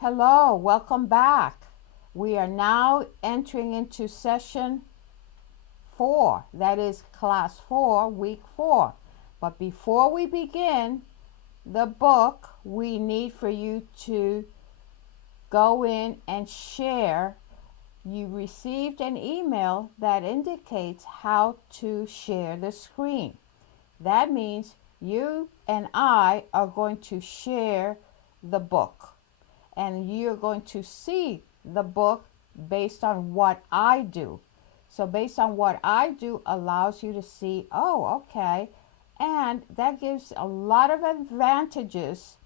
Hello, welcome back. We are now entering into session 4, that is class 4, week 4. But before we begin the book, we need for you to go in and share. You received an email that indicates how to share the screen. That means you and I are going to share the book, and you're going to see the book based on what I do. So based on what I do allows you to see, oh, okay. And that gives a lot of advantages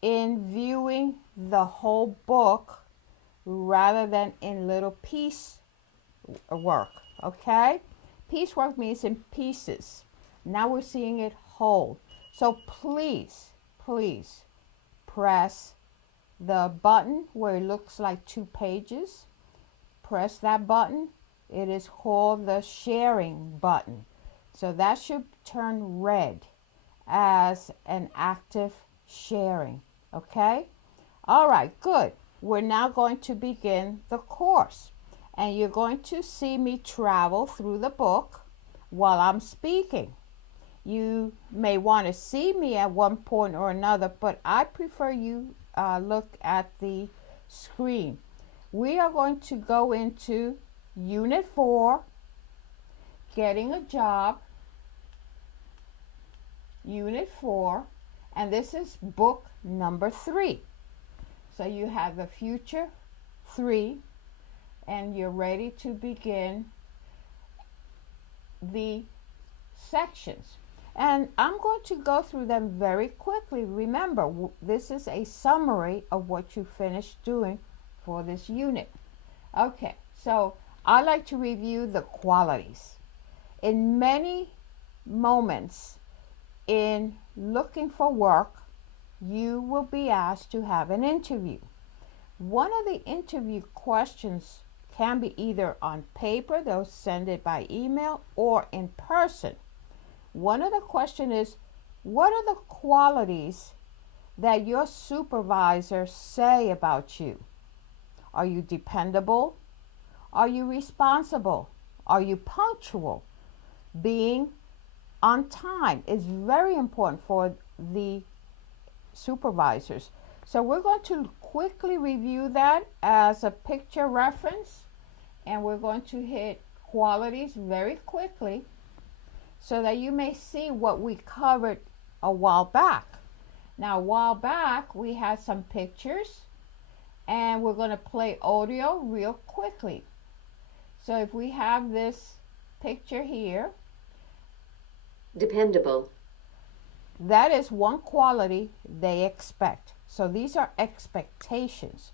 in viewing the whole book rather than in little piece work, okay? Piecework means in pieces. Now we're seeing it whole. So please press the button where it looks like 2 pages. Press that button. It is called the sharing button. So that should turn red as an active sharing. Okay? All right, good. We're now going to begin the course. And you're going to see me travel through the book while I'm speaking. You may want to see me at one point or another, but I prefer you look at the screen. We are going to go into Unit 4, Getting a Job, Unit 4, and this is book number 3. So you have the future 3, and you're ready to begin the sections. And I'm going to go through them very quickly. Remember, this is a summary of what you finished doing for this unit. Okay, so I like to review the qualities. In many moments in looking for work, you will be asked to have an interview. One of the interview questions can be either on paper, they'll send it by email, or in person. One of the questions is, what are the qualities that your supervisors say about you? Are you dependable? Are you responsible? Are you punctual? Being on time is very important for the supervisors. So we're going to quickly review that as a picture reference, and we're going to hit qualities very quickly so that you may see what we covered a while back. Now, a while back, we had some pictures, and we're going to play audio real quickly. So if we have this picture here, dependable. That is one quality they expect. So these are expectations,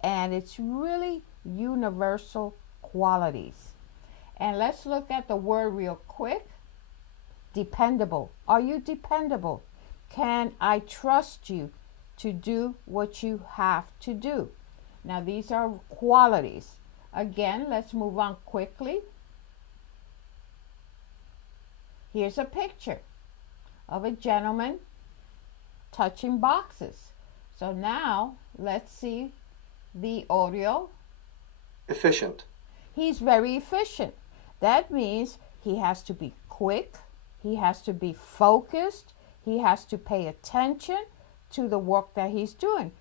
and it's really universal qualities. And let's look at the word real quick. Dependable. Are you dependable? Can I trust you to do what you have to do? Now, these are qualities. Again, let's move on quickly. Here's a picture of a gentleman touching boxes. So now, let's see the audio. Efficient. He's very efficient. That means he has to be quick. He has to be focused. He has to pay attention to the work that he's doing.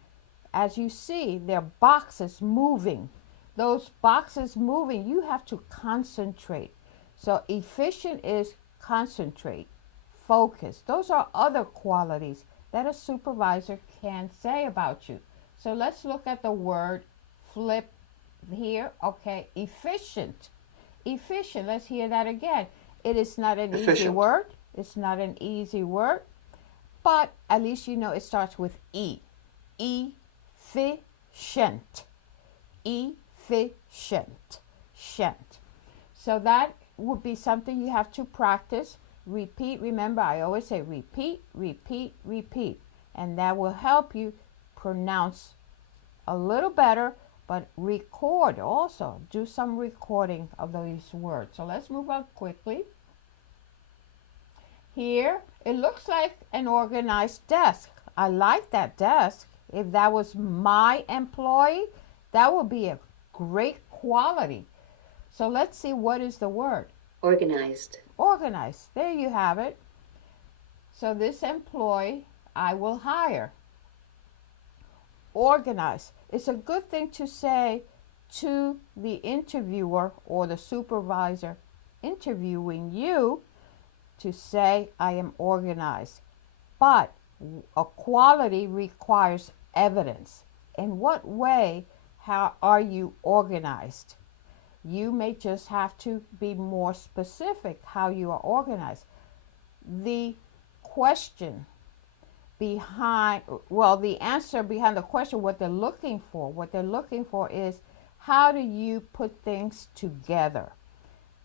As you see, there are boxes moving. Those boxes moving, you have to concentrate. So efficient is concentrate, focus. Those are other qualities that a supervisor can say about you. So let's look at the word flip here. Okay, efficient. Efficient. Let's hear that again. It is not an easy word. It's not an easy word, but at least you know it starts with E. Efficient. Efficient. Shent. So that would be something you have to practice. Repeat. Remember, I always say repeat, repeat, repeat. And that will help you pronounce a little better, but record also. Do some recording of these words. So let's move on quickly. Here, it looks like an organized desk. I like that desk. If that was my employee, that would be a great quality. So let's see, what is the word? Organized. Organized. There you have it. So this employee I will hire. Organized. It's a good thing to say to the interviewer or the supervisor interviewing you, to say, I am organized. But a quality requires evidence. In what way are you organized? You may just have to be more specific how you are organized. The question behind, well, the answer behind the question, what they're looking for is, how do you put things together?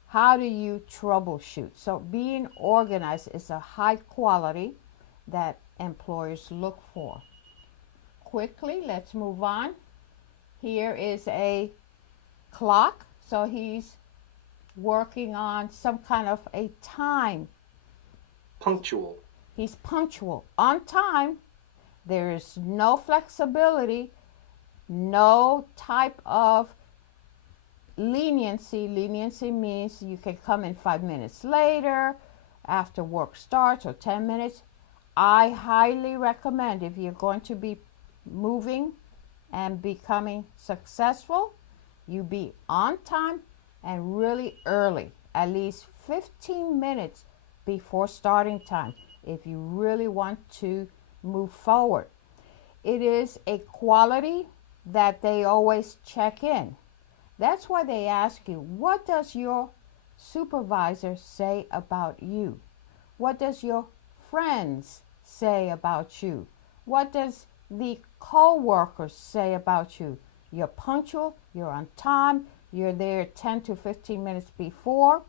How do you troubleshoot? So being organized is a high quality that employers look for. Quickly, let's move on. Here is a clock. So he's working on some kind of a time. Punctual. He's punctual, on time. There is no flexibility, no type of leniency. Leniency means you can come in 5 minutes later, after work starts, or 10 minutes. I highly recommend, if you're going to be moving and becoming successful, you be on time and really early, at least 15 minutes before starting time, if you really want to move forward. It is a quality that they always check in. That's why they ask you, what does your supervisor say about you? What does your friends say about you? What does the co-workers say about you? You're punctual, you're on time, you're there 10 to 15 minutes before.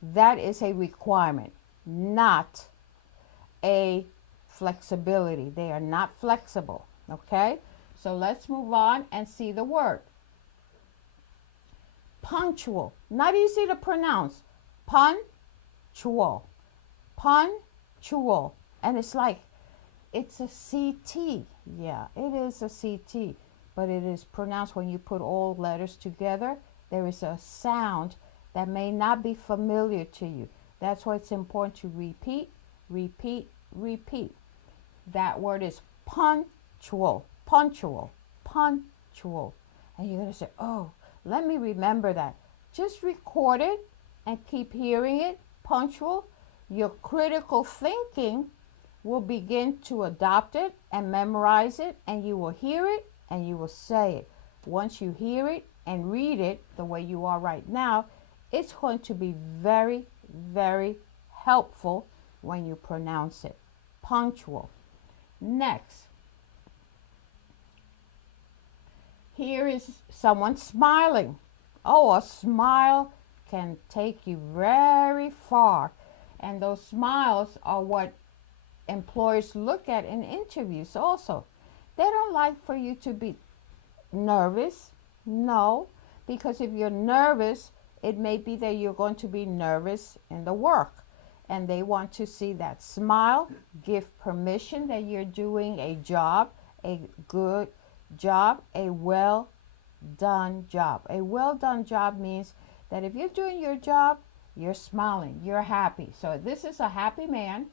That is a requirement, not a flexibility. They are not flexible, okay? So let's move on and see the word. Punctual, not easy to pronounce. Punctual, punctual. And it's like, it's a CT. Yeah, it is a CT, but it is pronounced when you put all letters together. There is a sound that may not be familiar to you. That's why it's important to repeat, repeat, repeat. That word is punctual, punctual, punctual. And you're going to say, oh, let me remember that. Just record it and keep hearing it, punctual. Your critical thinking will begin to adopt it and memorize it, and you will hear it and you will say it. Once you hear it and read it the way you are right now, it's going to be very, very helpful when you pronounce it. Punctual. Next. Here is someone smiling. Oh, a smile can take you very far. And those smiles are what employers look at in interviews also. They don't like for you to be nervous. No, because if you're nervous, it may be that you're going to be nervous in the work. And they want to see that smile, give permission that you're doing a job, a good job, a well done job. A well done job means that if you're doing your job, you're smiling, you're happy. So this is a happy man.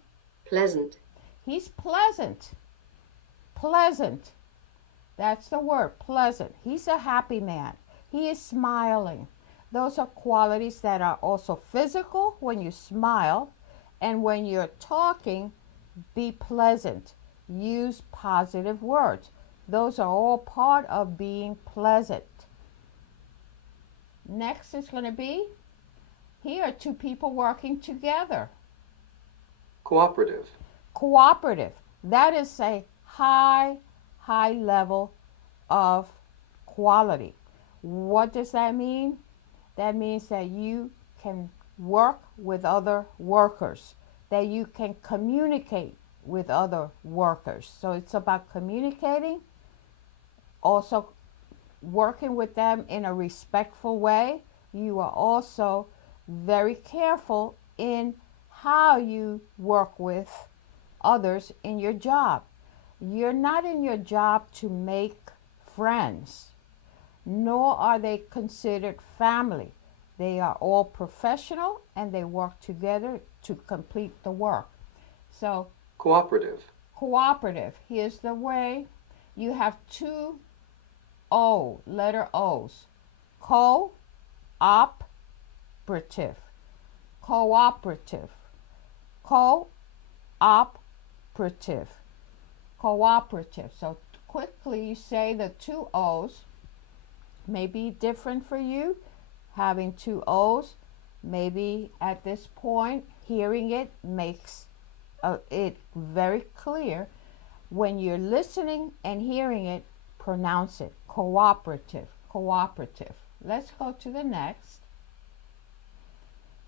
Pleasant. He's pleasant. Pleasant. That's the word, pleasant. He's a happy man. He is smiling. Those are qualities that are also physical when you smile. And when you're talking, be pleasant. Use positive words. Those are all part of being pleasant. Next is going to be, here are two people working together. Cooperative. Cooperative. That is a high level of quality. What does that mean? That means that you can work with other workers, that you can communicate with other workers. So it's about communicating, also working with them in a respectful way. You are also very careful in how you work with others in your job. You're not in your job to make friends, nor are they considered family. They are all professional and they work together to complete the work. So, Cooperative. cooperative, here's the way. You have two letter O's. Co-operative. Cooperative. Co-operative. Cooperative. So quickly you say the two O's. May be different for you having two O's. Maybe at this point hearing it makes it very clear. When you're listening and hearing it, pronounce it. Cooperative. Cooperative. Let's go to the next.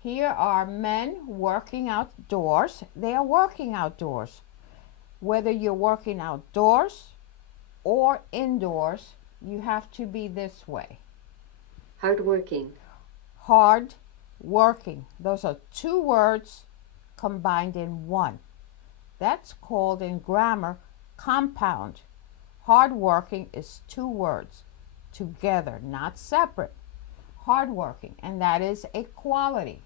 Here are men working outdoors. They are working outdoors. Whether you're working outdoors or indoors, you have to be this way. Hardworking. Hard working. Those are two words combined in one. That's called in grammar compound. Hard working is two words together, not separate. Hard working, and that is a quality.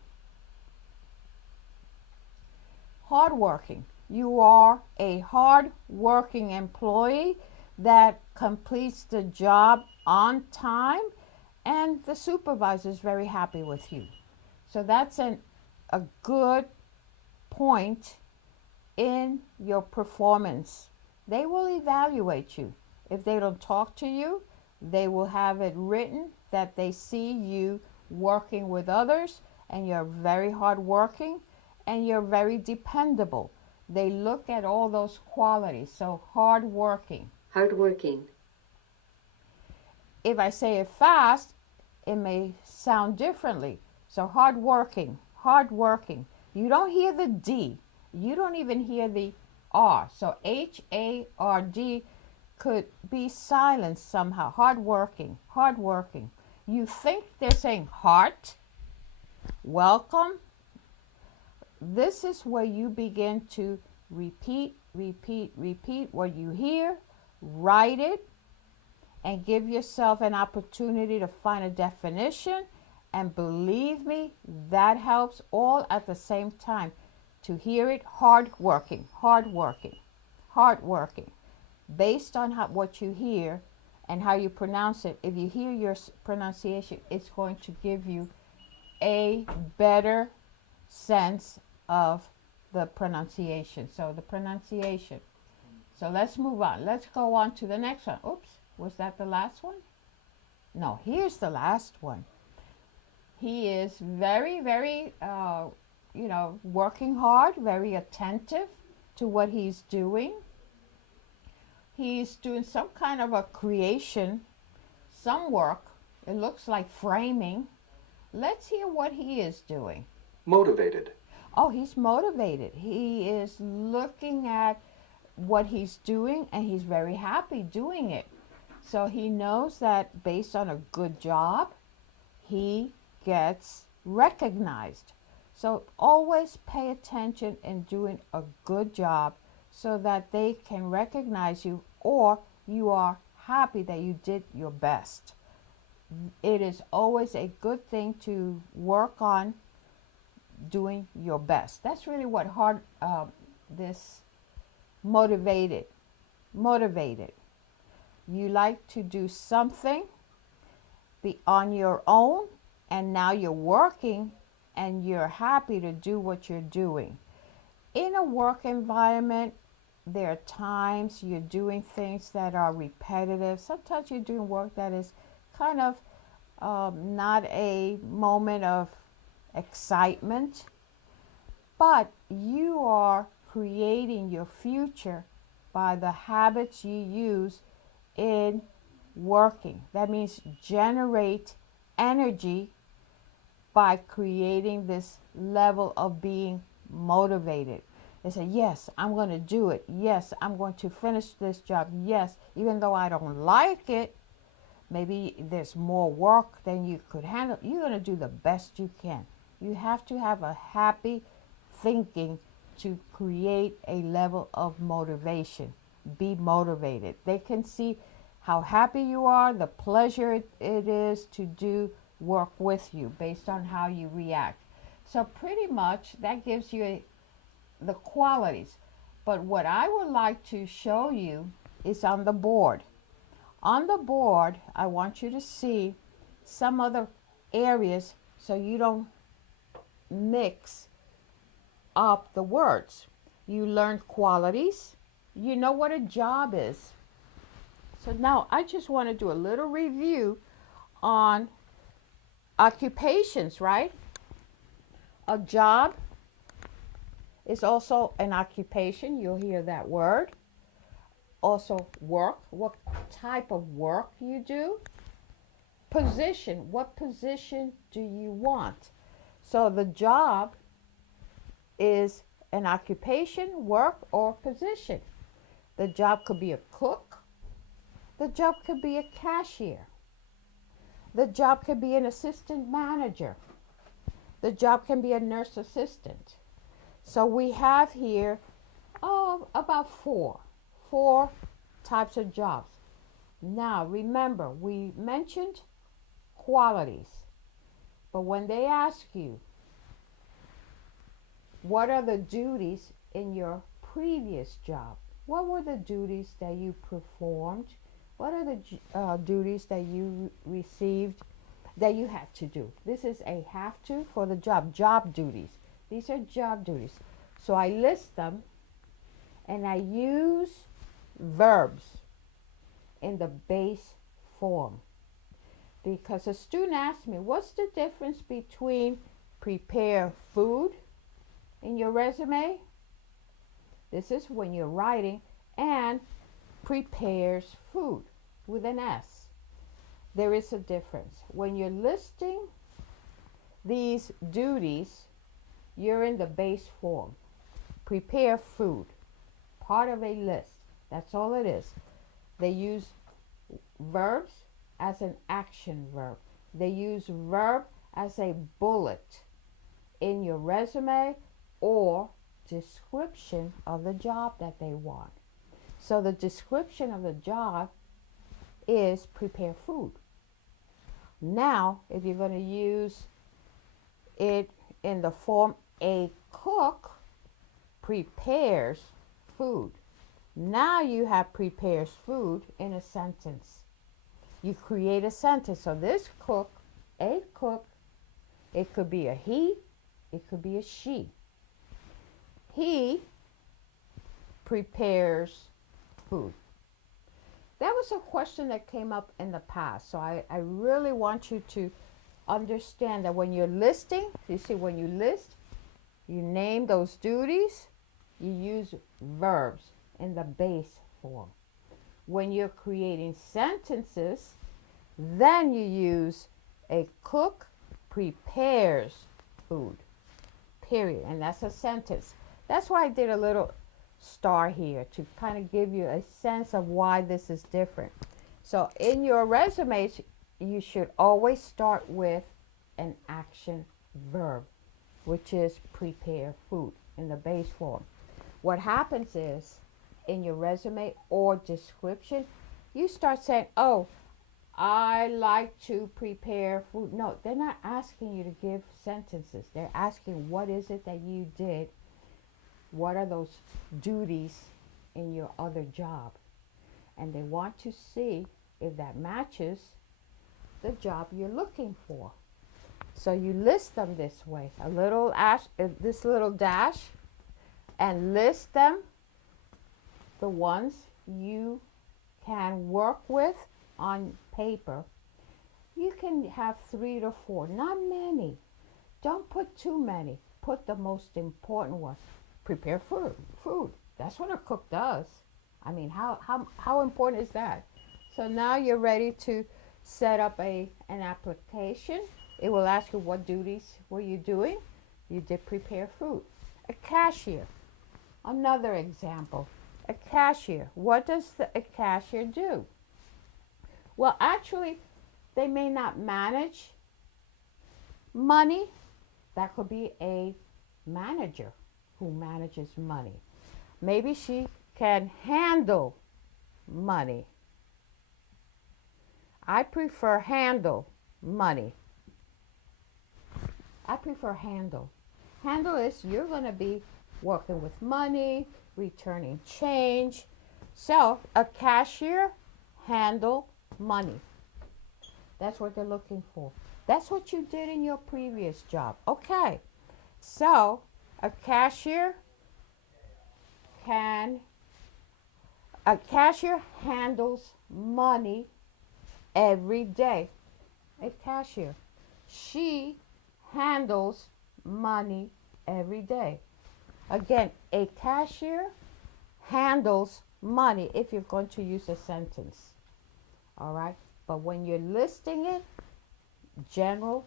Hard working. You are a hard working employee that completes the job on time, and the supervisor is very happy with you. So that's a good point in your performance. They will evaluate you. If they don't talk to you, they will have it written that they see you working with others and you're very hardworking and you're very dependable. They look at all those qualities. So hardworking. Hardworking. If I say it fast, it may sound differently. So hardworking, hardworking. You don't hear the D. You don't even hear the R. So H-A-R-D could be silenced somehow. Hardworking, hardworking. You think they're saying heart, welcome. This is where you begin to repeat what you hear, write it, and give yourself an opportunity to find a definition. And believe me, that helps all at the same time. To hear it, hardworking, hardworking, hardworking. Based on what you hear and how you pronounce it, if you hear your pronunciation, it's going to give you a better sense of the pronunciation. So the pronunciation. So let's move on. Let's go on to the next one. Oops, was that the last one? No, here's the last one. He is very, very, working hard, very attentive to what he's doing. He's doing some kind of a creation, some work. It looks like framing. Let's hear what he is doing. Motivated. Oh, he's motivated. He is looking at what he's doing and he's very happy doing it. So he knows that based on a good job, he gets recognized. So always pay attention in doing a good job so that they can recognize you, or you are happy that you did your best. It is always a good thing to work on doing your best. That's really what this motivated. You like to do something, be on your own, and now you're working and you're happy to do what you're doing. In a work environment, there are times you're doing things that are repetitive. Sometimes you're doing work that is kind of not a moment of excitement, but you are creating your future by the habits you use in working. That means generate energy by creating this level of being motivated. They say, yes, I'm going to do it. Yes, I'm going to finish this job. Yes, even though I don't like it, maybe there's more work than you could handle. You're going to do the best you can. You have to have a happy thinking to create a level of motivation. be motivated. They can see how happy you are, the pleasure it is to do work with you based on how you react. So pretty much that gives you the qualities. But what I would like to show you is on the board. On the board, I want you to see some other areas so you don't mix up the words. You learned qualities. You know what a job is. So now I just want to do a little review on occupations, right? A job is also an occupation. You'll hear that word. Also work, what type of work you do. Position, what position do you want? So the job is an occupation, work, or position. The job could be a cook. The job could be a cashier. The job could be an assistant manager. The job can be a nurse assistant. So we have here, about four types of jobs. Now remember, we mentioned qualities, but when they ask you, what are the duties in your previous job? What were the duties that you performed? What are the duties that you received that you had to do? This is a have to for the job duties. These are job duties. So I list them and I use verbs in the base form. Because a student asked me, what's the difference between prepare food in your resume? This is when you're writing, and prepares food with an S. There is a difference. When you're listing these duties, you're in the base form. Prepare food, part of a list. That's all it is. They use verbs as an action verb. They use verb as a bullet in your resume or description of the job that they want. So the description of the job is prepare food. Now, if you're going to use it in the form a cook prepares food. Now you have prepares food in a sentence. You create a sentence. So this cook, a cook, it could be a he, it could be a she. He prepares food. That was a question that came up in the past. So I really want you to understand that when you're listing, you see when you list, you name those duties, you use verbs in the base form. When you're creating sentences, then you use a cook prepares food, period. And that's a sentence. That's why I did a little star here to kind of give you a sense of why this is different. So in your resumes, you should always start with an action verb, which is prepare food in the base form. What happens is in your resume or description, you start saying, oh, I like to prepare food. No, they're not asking you to give sentences. They're asking, what is it that you did? What are those duties in your other job? And they want to see if that matches the job you're looking for. So you list them this way, this little dash, and list them, the ones you can work with on paper. You can have 3 to 4, not many. Don't put too many. Put the most important ones. Prepare food. That's what a cook does. I mean, how important is that? So now you're ready to set up an application. It will ask you what duties were you doing. You did prepare food. A cashier. Another example. A cashier. What does a cashier do? Well, actually, they may not manage money. That could be a manager who manages money. Maybe she can handle money. I prefer handle money. I prefer handle. Handle is you're going to be working with money, returning change. So a cashier handle money. That's what they're looking for. That's what you did in your previous job. Okay. So a cashier handles money every day. A cashier. She handles money every day. Again, a cashier handles money if you're going to use a sentence. All right? But when you're listing it, general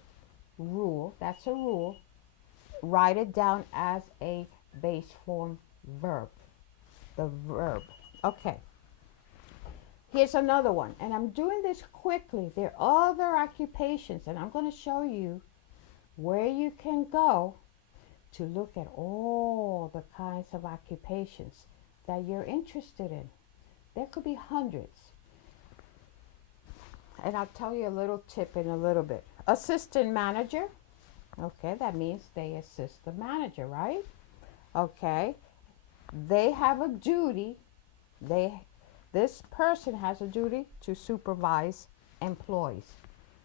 rule, that's a rule, write it down as a base form verb. The verb. Okay. Here's another one. And I'm doing this quickly. There are other occupations, and I'm going to show you where you can go to look at all the kinds of occupations that you're interested in. There could be hundreds. And I'll tell you a little tip in a little bit. Assistant manager. Okay, that means they assist the manager, right? Okay. They have a duty. This person has a duty to supervise employees.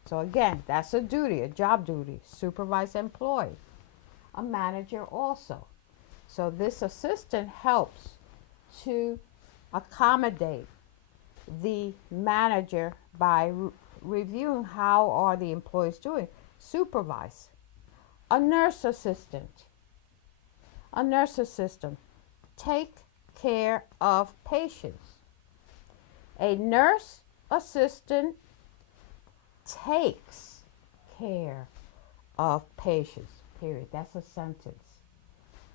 So again, that's a duty, a job duty. Supervise employees. A manager also. So this assistant helps to accommodate the manager by reviewing how are the employees doing. Supervise. A nurse assistant. A nurse assistant. Take care of patients. A nurse assistant takes care of patients. Period. That's a sentence.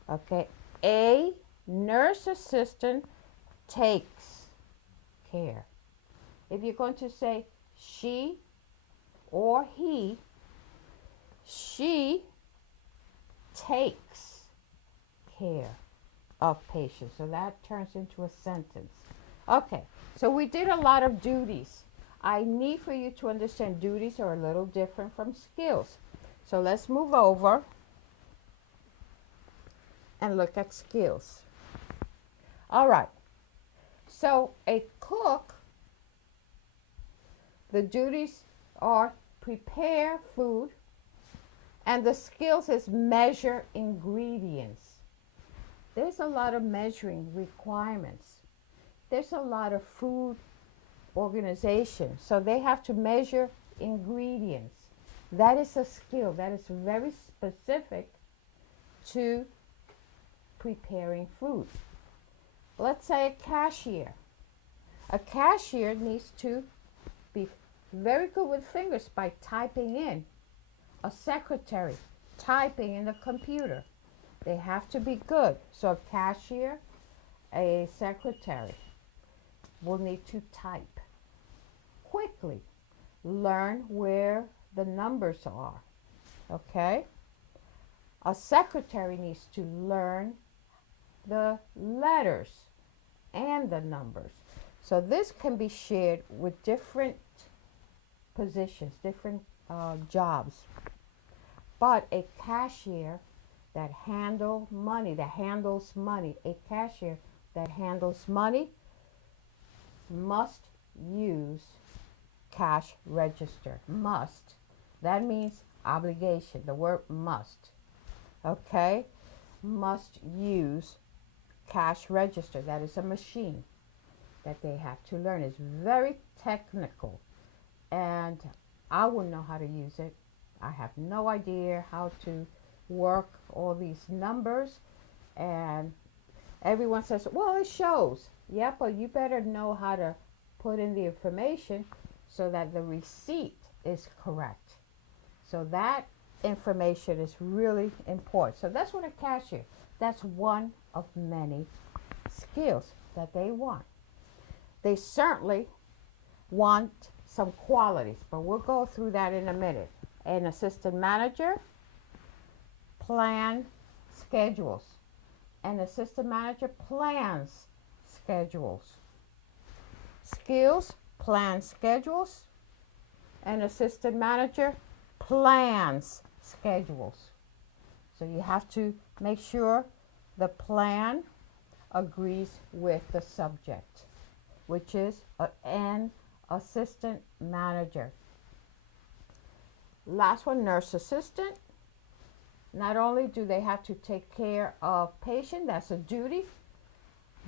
Okay. A nurse assistant takes care. If you're going to say she or he, she takes care of patients. So that turns into a sentence. Okay, so we did a lot of duties. I need for you to understand duties are a little different from skills. So let's move over and look at skills. All right. So a cook, the duties are prepare food, and the skills is measure ingredients. There's a lot of measuring requirements. There's a lot of food organization. So they have to measure ingredients. That is a skill. That is very specific to preparing food. Let's say a cashier. A cashier needs to be very good with fingers by typing in. A secretary, typing in the computer. They have to be good. So a cashier, a secretary will need to type quickly. Learn where the numbers are. Okay? A secretary needs to learn the letters and the numbers. So this can be shared with different positions, different jobs. But a cashier that handles money, a cashier that handles money must use cash register. Must. That means obligation. The word must. Okay? Must use cash register. That is a machine that they have to learn. It's very technical, and I wouldn't know how to use it. I have no idea how to work all these numbers, and everyone says, well, it shows. Yeah, but you better know how to put in the information so that the receipt is correct. So that information is really important. So that's what a cashier, that's one of many skills that they want. They certainly want some qualities, but we'll go through that in a minute. An assistant manager, plan schedules. An assistant manager plans schedules. Skills, plan schedules. An assistant manager plans schedules. So you have to make sure the plan agrees with the subject, which is an assistant manager. Last one, nurse assistant. Not only do they have to take care of patient, that's a duty,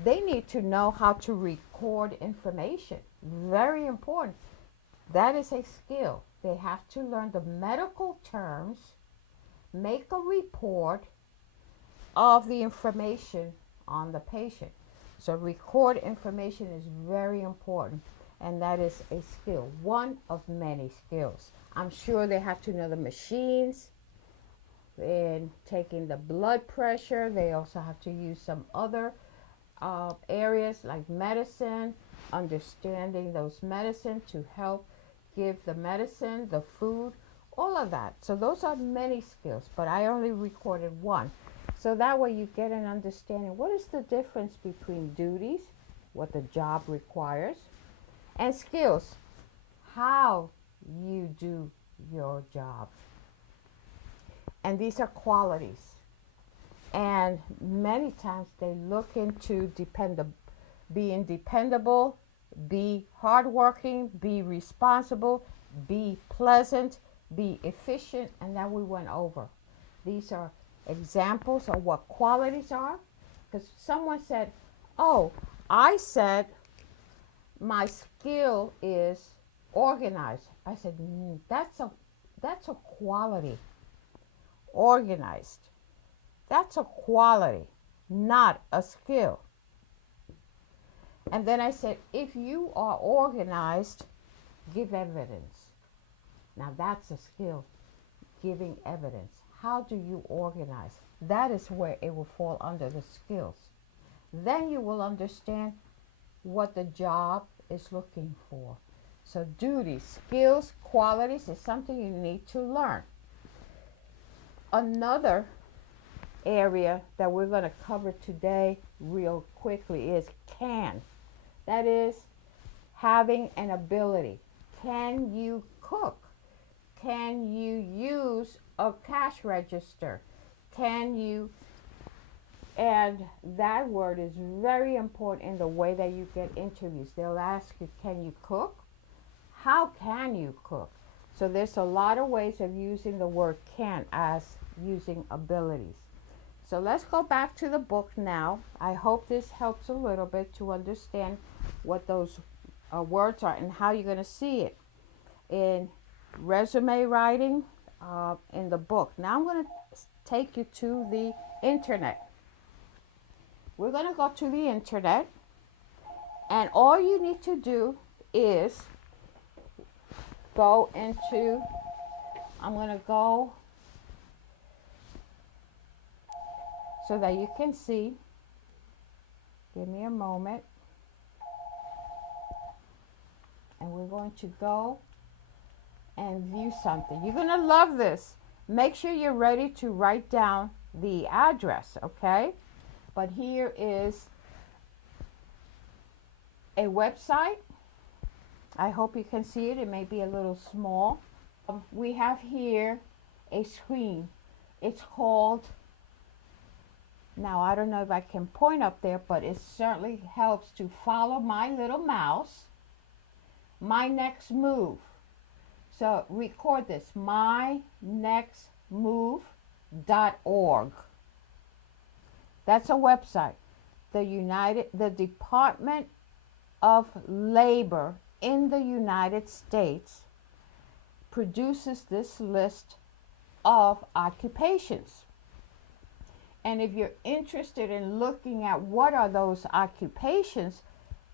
they need to know how to record information. Very important. That is a skill. They have to learn the medical terms, make a report of the information on the patient. So record information is very important, and that is a skill, one of many skills. I'm sure they have to know the machines in taking the blood pressure. They also have to use some other areas like medicine, understanding those medicine to help give the medicine, the food, all of that. So those are many skills, but I only recorded one. So that way you get an understanding. What is the difference between duties, what the job requires, and skills, how you do your job. And these are qualities. And many times they look into being dependable, be hardworking, be responsible, be pleasant, be efficient, and that we went over. These are examples of what qualities are. Because someone said, oh, I said my skill is organized. I said, that's a quality. Organized. That's a quality, not a skill. And then I said, if you are organized, give evidence. Now that's a skill, giving evidence. How do you organize? That is where it will fall under the skills. Then you will understand what the job is looking for. So duties, skills, qualities is something you need to learn. Another area that we're going to cover today real quickly is can. That is having an ability. Can you cook? Can you use a cash register? Can you, and that word is very important in the way that you get interviews. They'll ask you, can you cook? How can you cook? So there's a lot of ways of using the word can as using abilities. So let's go back to the book now. I hope this helps a little bit to understand what those words are and how you're going to see it in resume writing in the book. Now I'm going to take you to the internet. We're going to go to the internet, and all you need to do is go into, I'm going to go so that you can see. Give me a moment. And we're going to go and view something. You're going to love this. Make sure you're ready to write down the address, okay? But here is a website. I hope you can see it. It may be a little small. We have here a screen. It's called, now I don't know if I can point up there, but it certainly helps to follow my little mouse. My Next Move. So record this, mynextmove.org. That's a website. The Department of Labor in the United States produces this list of occupations. And if you're interested in looking at what are those occupations,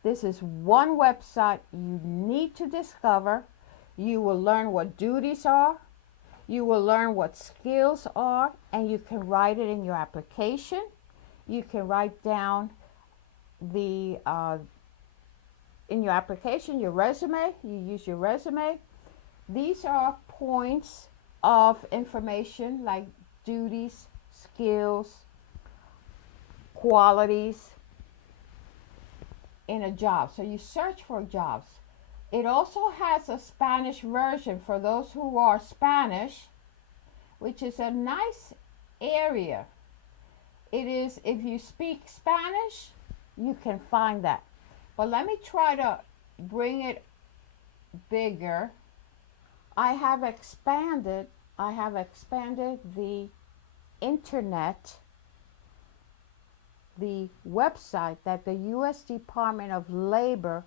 this is one website you need to discover. You will learn what duties are. You will learn what skills are, and you can write it in your application. You can write down the in your application, your resume. You use your resume. These are points of information like duties, skills, qualities, in a job. So you search for jobs. It also has a Spanish version for those who are Spanish, which is a nice area. It is, if you speak Spanish, you can find that. But let me try to bring it bigger. I have expanded the internet, the website that the U.S. Department of Labor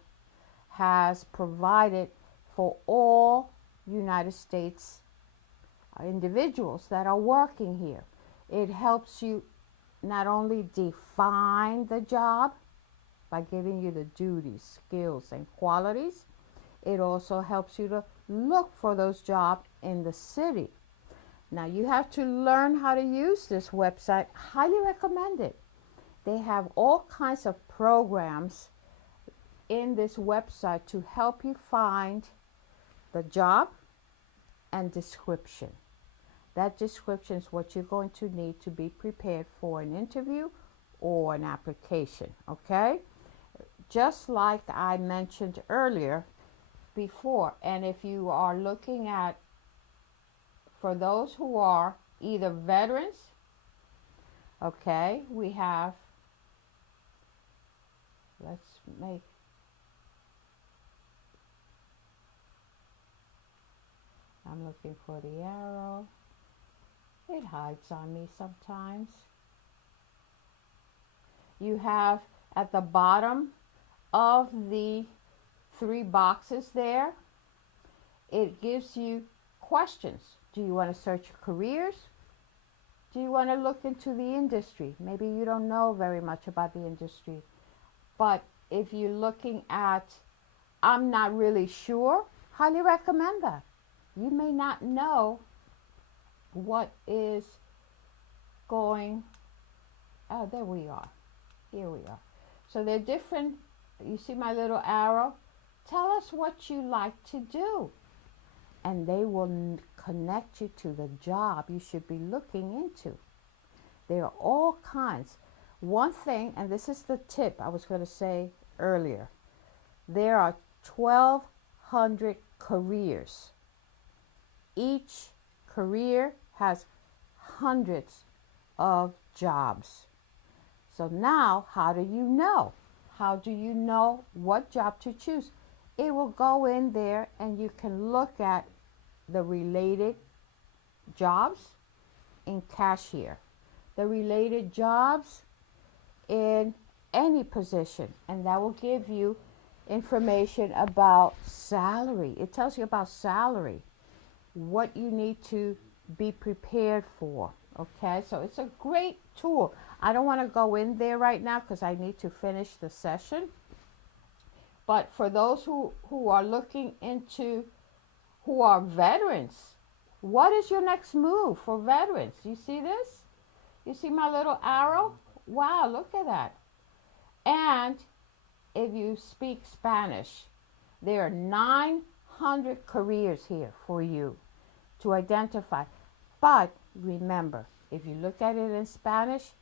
has provided for all United States individuals that are working here. It helps you not only define the job by giving you the duties, skills, and qualities, it also helps you to look for those jobs in the city. Now you have to learn how to use this website. Highly recommend it. They have all kinds of programs in this website to help you find the job and description. That description is what you're going to need to be prepared for an interview or an application, okay? Just like I mentioned earlier before, and if you are looking at, for those who are either veterans, okay, we have, let's make, I'm looking for the arrow. It hides on me sometimes. You have at the bottom of the 3 boxes there, it gives you questions. Do you want to search careers? Do you want to look into the industry? Maybe you don't know very much about the industry. But if you're looking at, I'm not really sure, highly recommend that. You may not know what is going, oh, there we are. Here we are. So they're different. You see my little arrow? Tell us what you like to do. And they will connect you to the job you should be looking into. There are all kinds. One thing, and this is the tip I was going to say earlier, there are 1,200 careers. Each career has hundreds of jobs. So now, how do you know? How do you know what job to choose? It will go in there and you can look at the related jobs in cashier, the related jobs in any position, and that will give you information about salary. It tells you about salary, what you need to be prepared for. Okay, so it's a great tool. I don't want to go in there right now because I need to finish the session. But for those who are looking into, who are veterans, what is your next move for veterans? You see this? You see my little arrow? Wow, look at that. And if you speak Spanish, there are 900 careers here for you to identify. But remember, if you look at it in Spanish,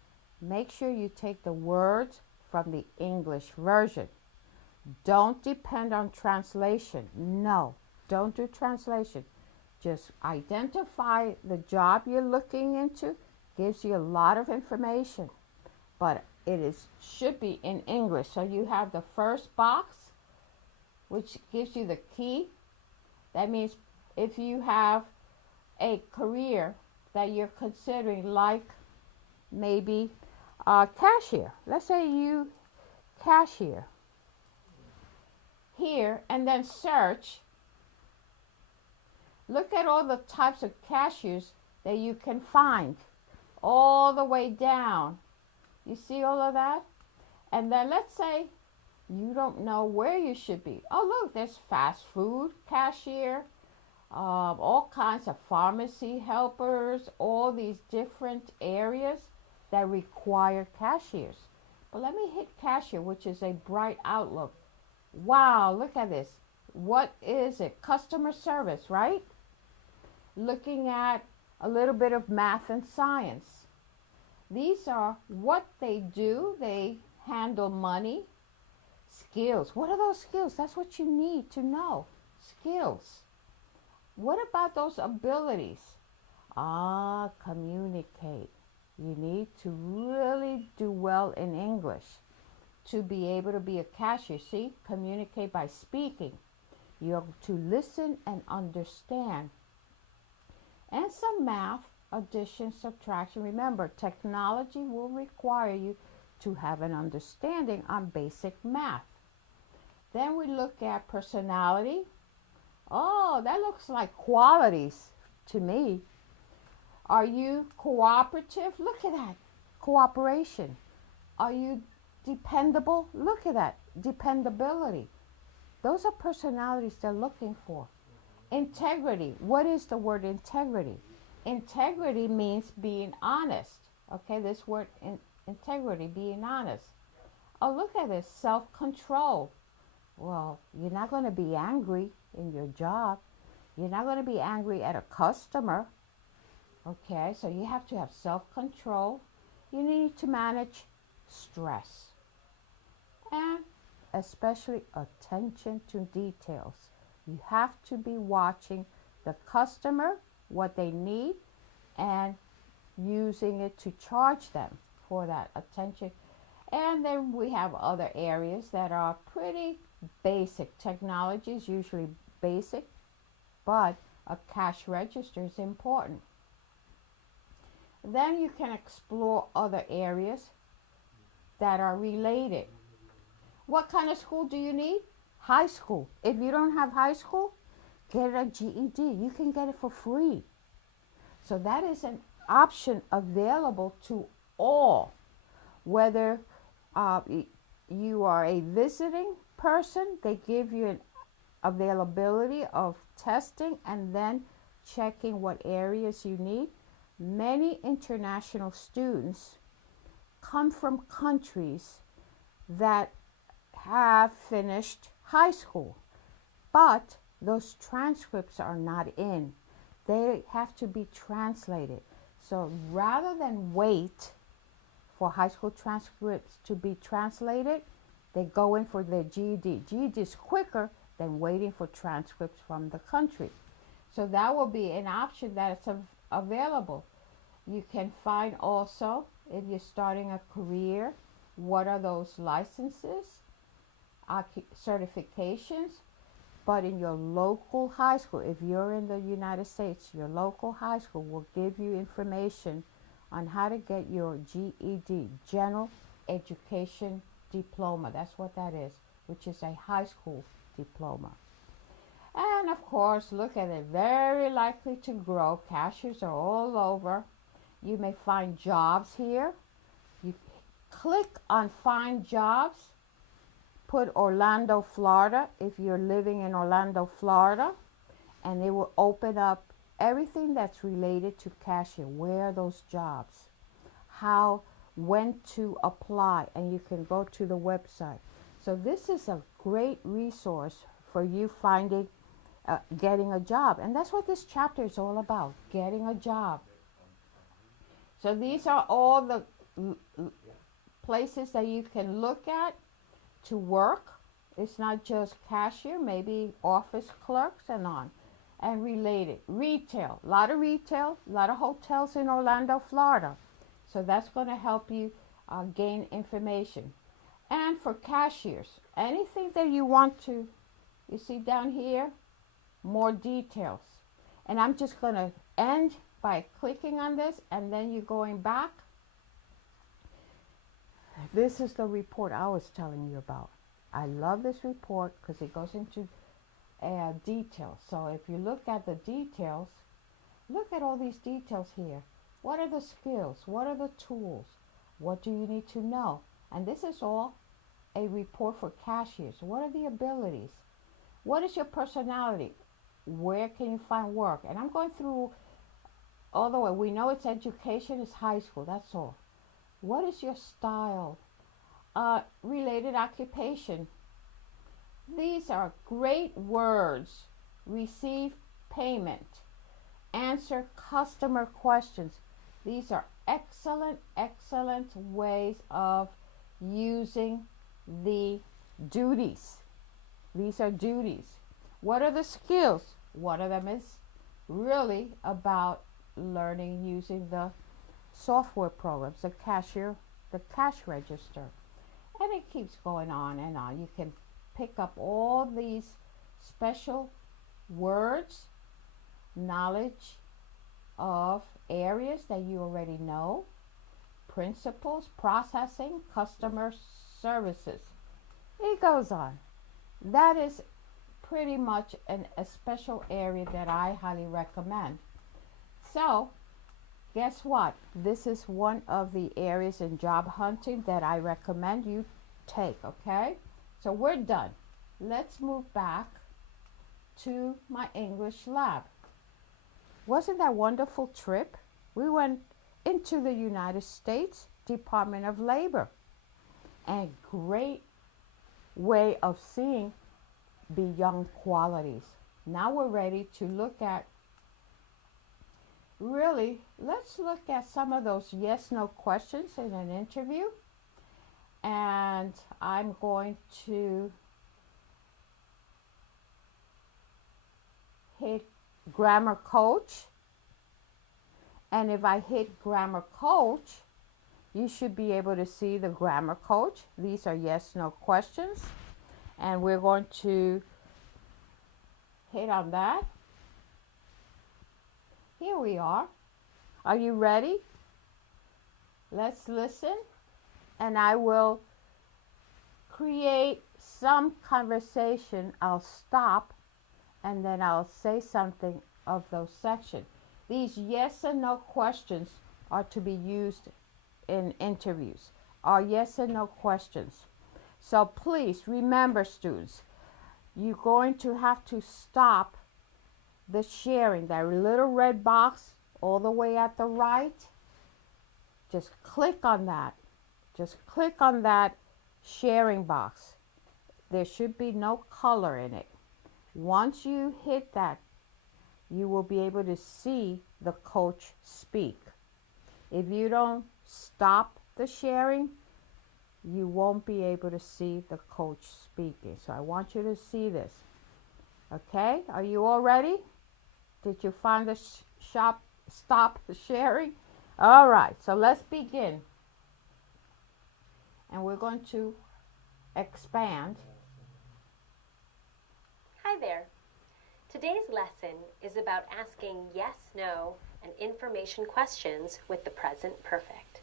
make sure you take the words from the English version. Don't depend on translation. No, don't do translation. Just identify the job you're looking into. Gives you a lot of information, but should be in English. So you have the first box, which gives you the key. That means if you have a career that you're considering, like maybe cashier. Let's say you cashier here, and then search. Look at all the types of cashiers that you can find all the way down. You see all of that? And then let's say you don't know where you should be. Oh, look, there's fast food cashier, all kinds of pharmacy helpers, all these different areas that require cashiers. But let me hit cashier, which is a bright outlook. Wow, look at this. What is it? Customer service, right? Looking at a little bit of math and science. These are what they do. They handle money, Skills. What are those skills? That's what you need to know. Skills. What about those abilities? Communicate. You need to really do well in English to be able to be a cashier. See, communicate by speaking. You have to listen and understand. And some math, addition, subtraction. Remember, technology will require you to have an understanding on basic math. Then we look at personality. Oh, that looks like qualities to me. Are you cooperative? Look at that. Cooperation. Are you dependable? Look at that. Dependability. Those are personalities they're looking for. Integrity. What is the word integrity? Integrity means being honest. Okay, this word integrity, being honest. Oh, look at this. Self-control. Well, you're not going to be angry in your job. You're not going to be angry at a customer. Okay, so you have to have self-control. You need to manage stress. And especially attention to details. You have to be watching the customer, what they need, and using it to charge them for that attention. And then we have other areas that are pretty basic. Technology is usually basic, but a cash register is important. Then you can explore other areas that are related. What kind of school do you need? High school. If you don't have high school, get a GED. You can get it for free. So that is an option available to all. Whether you are a visiting person, they give you an availability of testing and then checking what areas you need. Many international students come from countries that have finished high school, but those transcripts are not in. They have to be translated. So rather than wait for high school transcripts to be translated, they go in for their GED. GED is quicker than waiting for transcripts from the country. So that will be an option that's available. You can find also, if you're starting a career, what are those licenses, certifications, but in your local high school, if you're in the United States, your local high school will give you information on how to get your GED, General Education Diploma. That's what that is, which is a high school diploma. And of course, look at it, very likely to grow. Cashiers are all over. You may find jobs here. You click on find jobs, put Orlando, Florida, if you're living in Orlando, Florida, and it will open up everything that's related to cashier. Where are those jobs? How, when to apply, and you can go to the website. So this is a great resource for you finding, getting a job. And that's what this chapter is all about, getting a job. So these are all the places that you can look at to work. It's not just cashier, maybe office clerks and on. And related. Retail, a lot of hotels in Orlando, Florida. So that's going to help you gain information. And for cashiers, anything that you want to, you see down here, more details. And I'm just going to end by clicking on this, and then you're going back. This is the report I was telling you about. I love this report because it goes into details. So if you look at the details, look at all these details here. What are the skills? What are the tools? What do you need to know? And this is all a report for cashiers. What are the abilities? What is your personality? Where can you find work? And I'm going through all the way. We know it's education, it's high school, that's all. What is your style? Related occupation. These are great words. Receive payment. Answer customer questions. These are excellent, excellent ways of using the duties. These are duties. What are the skills? One of them is really about learning using the software programs, the cash register. And it keeps going on and on. You can pick up all these special words, knowledge of areas that you already know, principles, processing, customer services. It goes on. That is pretty much a special area that I highly recommend. So, guess what? This is one of the areas in job hunting that I recommend you take, okay? So we're done. Let's move back to my English lab. Wasn't that a wonderful trip? We went into the United States Department of Labor. And great way of seeing beyond qualities. Now we're ready to look at, really, let's look at some of those yes/no questions in an interview. And I'm going to hit Grammar Coach. And if I hit Grammar Coach, you should be able to see the Grammar Coach. These are yes/no questions. And we're going to hit on that. Here we are. Are you ready? Let's listen. And I will create some conversation. I'll stop and then I'll say something of those sections. These yes and no questions are to be used in interviews, are yes and no questions. So please remember, students, you're going to have to stop the sharing. That little red box all the way at the right, just click on that. Just click on that sharing box. There should be no color in it. Once you hit that, you will be able to see the coach speak. If you don't stop the sharing, you won't be able to see the coach speaking. So I want you to see this. Okay, are you all ready? Did you find the stop the sharing? All right, so let's begin. And we're going to expand. Hi there. Today's lesson is about asking yes, no, and information questions with the present perfect.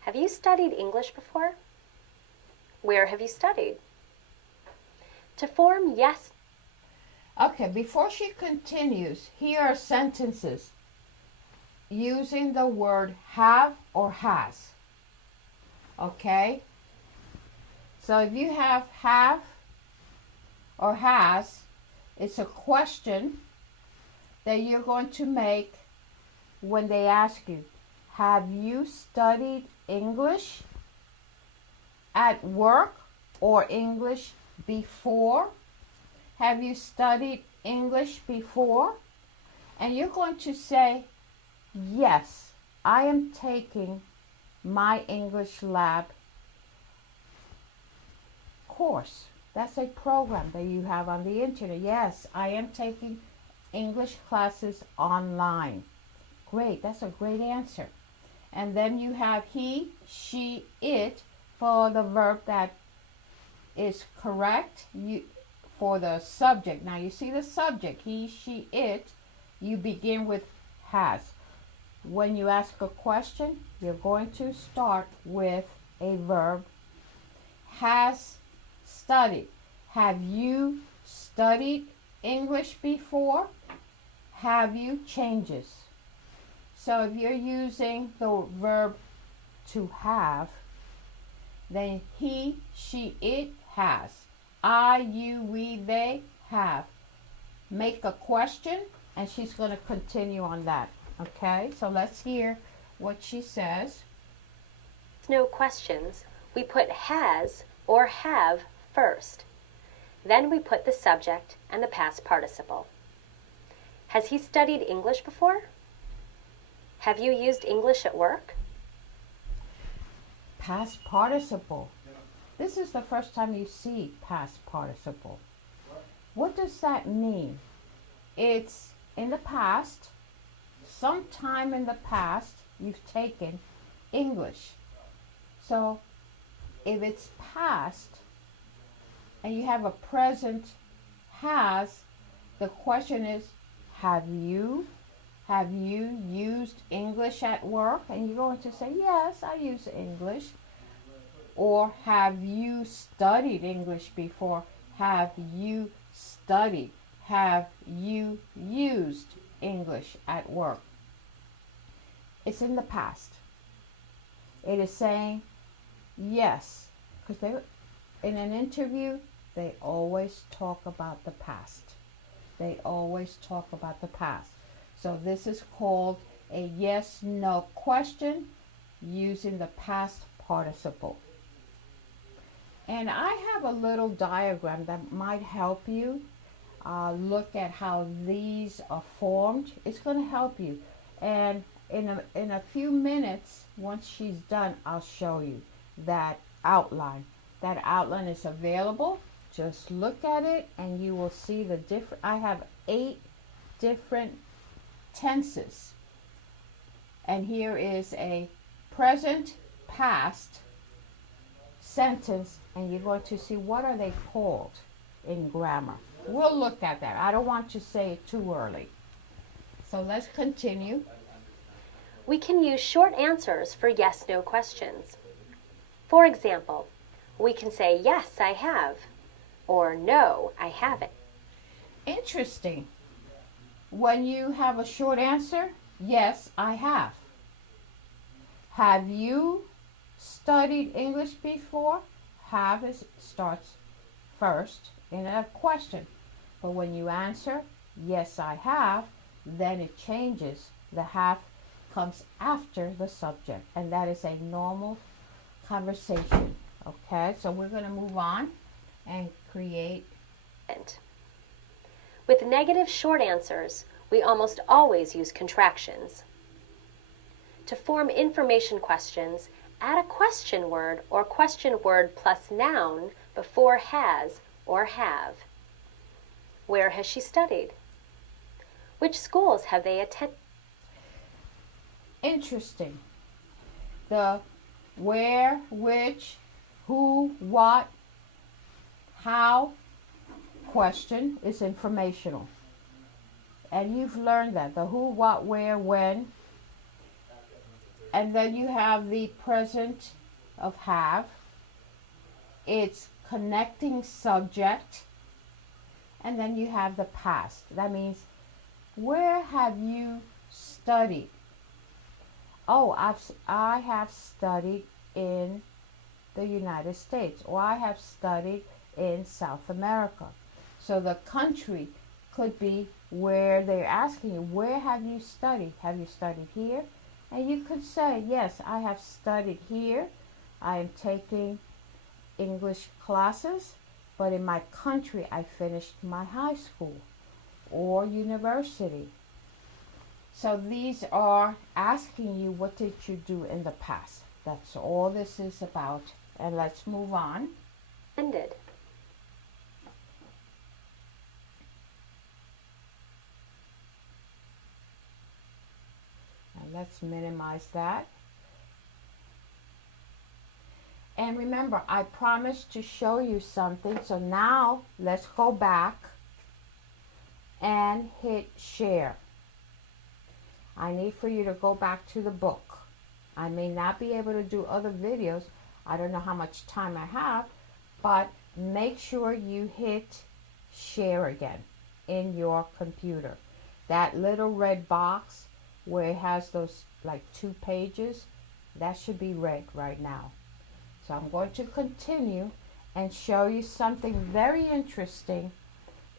Have you studied English before? Where have you studied? To form yes. Okay, before she continues, here are sentences using the word have or has. Okay? So if you have or has, it's a question that you're going to make when they ask you, have you studied English at work or English before? Have you studied English before? And you're going to say, yes, I am taking my English lab course. That's a program that you have on the internet. Yes, I am taking English classes online. Great, that's a great answer. And then you have he, she, it for the verb that is correct. For the subject. Now you see the subject, he, she, it, you begin with has. When you ask a question, you're going to start with a verb. Has studied. Have you studied English before? Have you changes. So if you're using the verb to have, then he, she, it has. I, you, we, they have. Make a question, and she's going to continue on that. Okay, so let's hear what she says. No questions. We put has or have first. Then we put the subject and the past participle. Has he studied English before? Have you used English at work? Past participle. This is the first time you see past participle. What does that mean? It's in the past, sometime in the past, you've taken English. So if it's past and you have a present has, the question is, have you used English at work? And you're going to say, yes, I use English. Or have you studied English before? Have you studied? Have you used English at work? It's in the past. It is saying yes, because in an interview, they always talk about the past. They always talk about the past. So this is called a yes-no question using the past participle. And I have a little diagram that might help you look at how these are formed. It's going to help you. And in a few minutes, once she's done, I'll show you that outline. That outline is available. Just look at it and you will see the different. I have 8 different tenses. And here is a present, past sentence, and you're going to see what are they called in grammar. We'll look at that. I don't want to say it too early. So let's continue. We can use short answers for yes-no questions. For example, we can say, yes, I have, or no, I haven't. Interesting. When you have a short answer, yes, I have. Have you studied English before? Have starts first in a question. But when you answer, yes, I have, then it changes. The have comes after the subject, and that is a normal conversation. Okay, so we're going to move on and create. With negative short answers, we almost always use contractions. To form information questions, add a question word or question word plus noun before has or have. Where has she studied? Which schools have they attended? Interesting. The where, which, who, what, how question is informational. And you've learned that. The who, what, where, when. And then you have the present of have. It's connecting subject. And then you have the past. That means, where have you studied? Oh, I have studied in the United States, or I have studied in South America. So the country could be where they're asking you, where have you studied? Have you studied here? And you could say, yes, I have studied here. I am taking English classes, but in my country, I finished my high school or university. So these are asking you, what did you do in the past? That's all this is about. And let's move on. Ended. And let's minimize that. And remember, I promised to show you something. So now let's go back and hit share. I need for you to go back to the book. I may not be able to do other videos. I don't know how much time I have, but make sure you hit share again in your computer. That little red box where it has those like 2 pages, that should be red right now. So I'm going to continue and show you something very interesting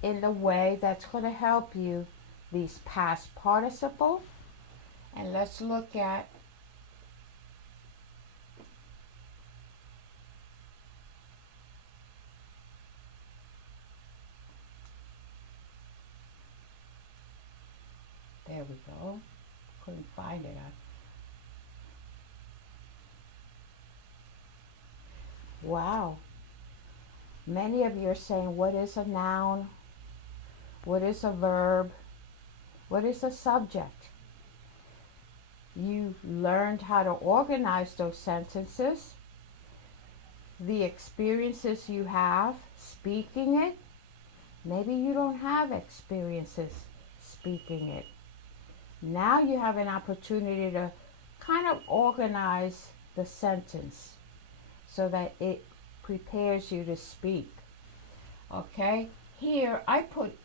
in the way that's going to help you these past participle. And let's look at there we go. Couldn't find it. Wow. Many of you are saying, what is a noun? What is a verb? What is a subject? You learned how to organize those sentences, the experiences you have speaking it. Maybe you don't have experiences speaking it. Now you have an opportunity to kind of organize the sentence so that it prepares you to speak. Okay, here I put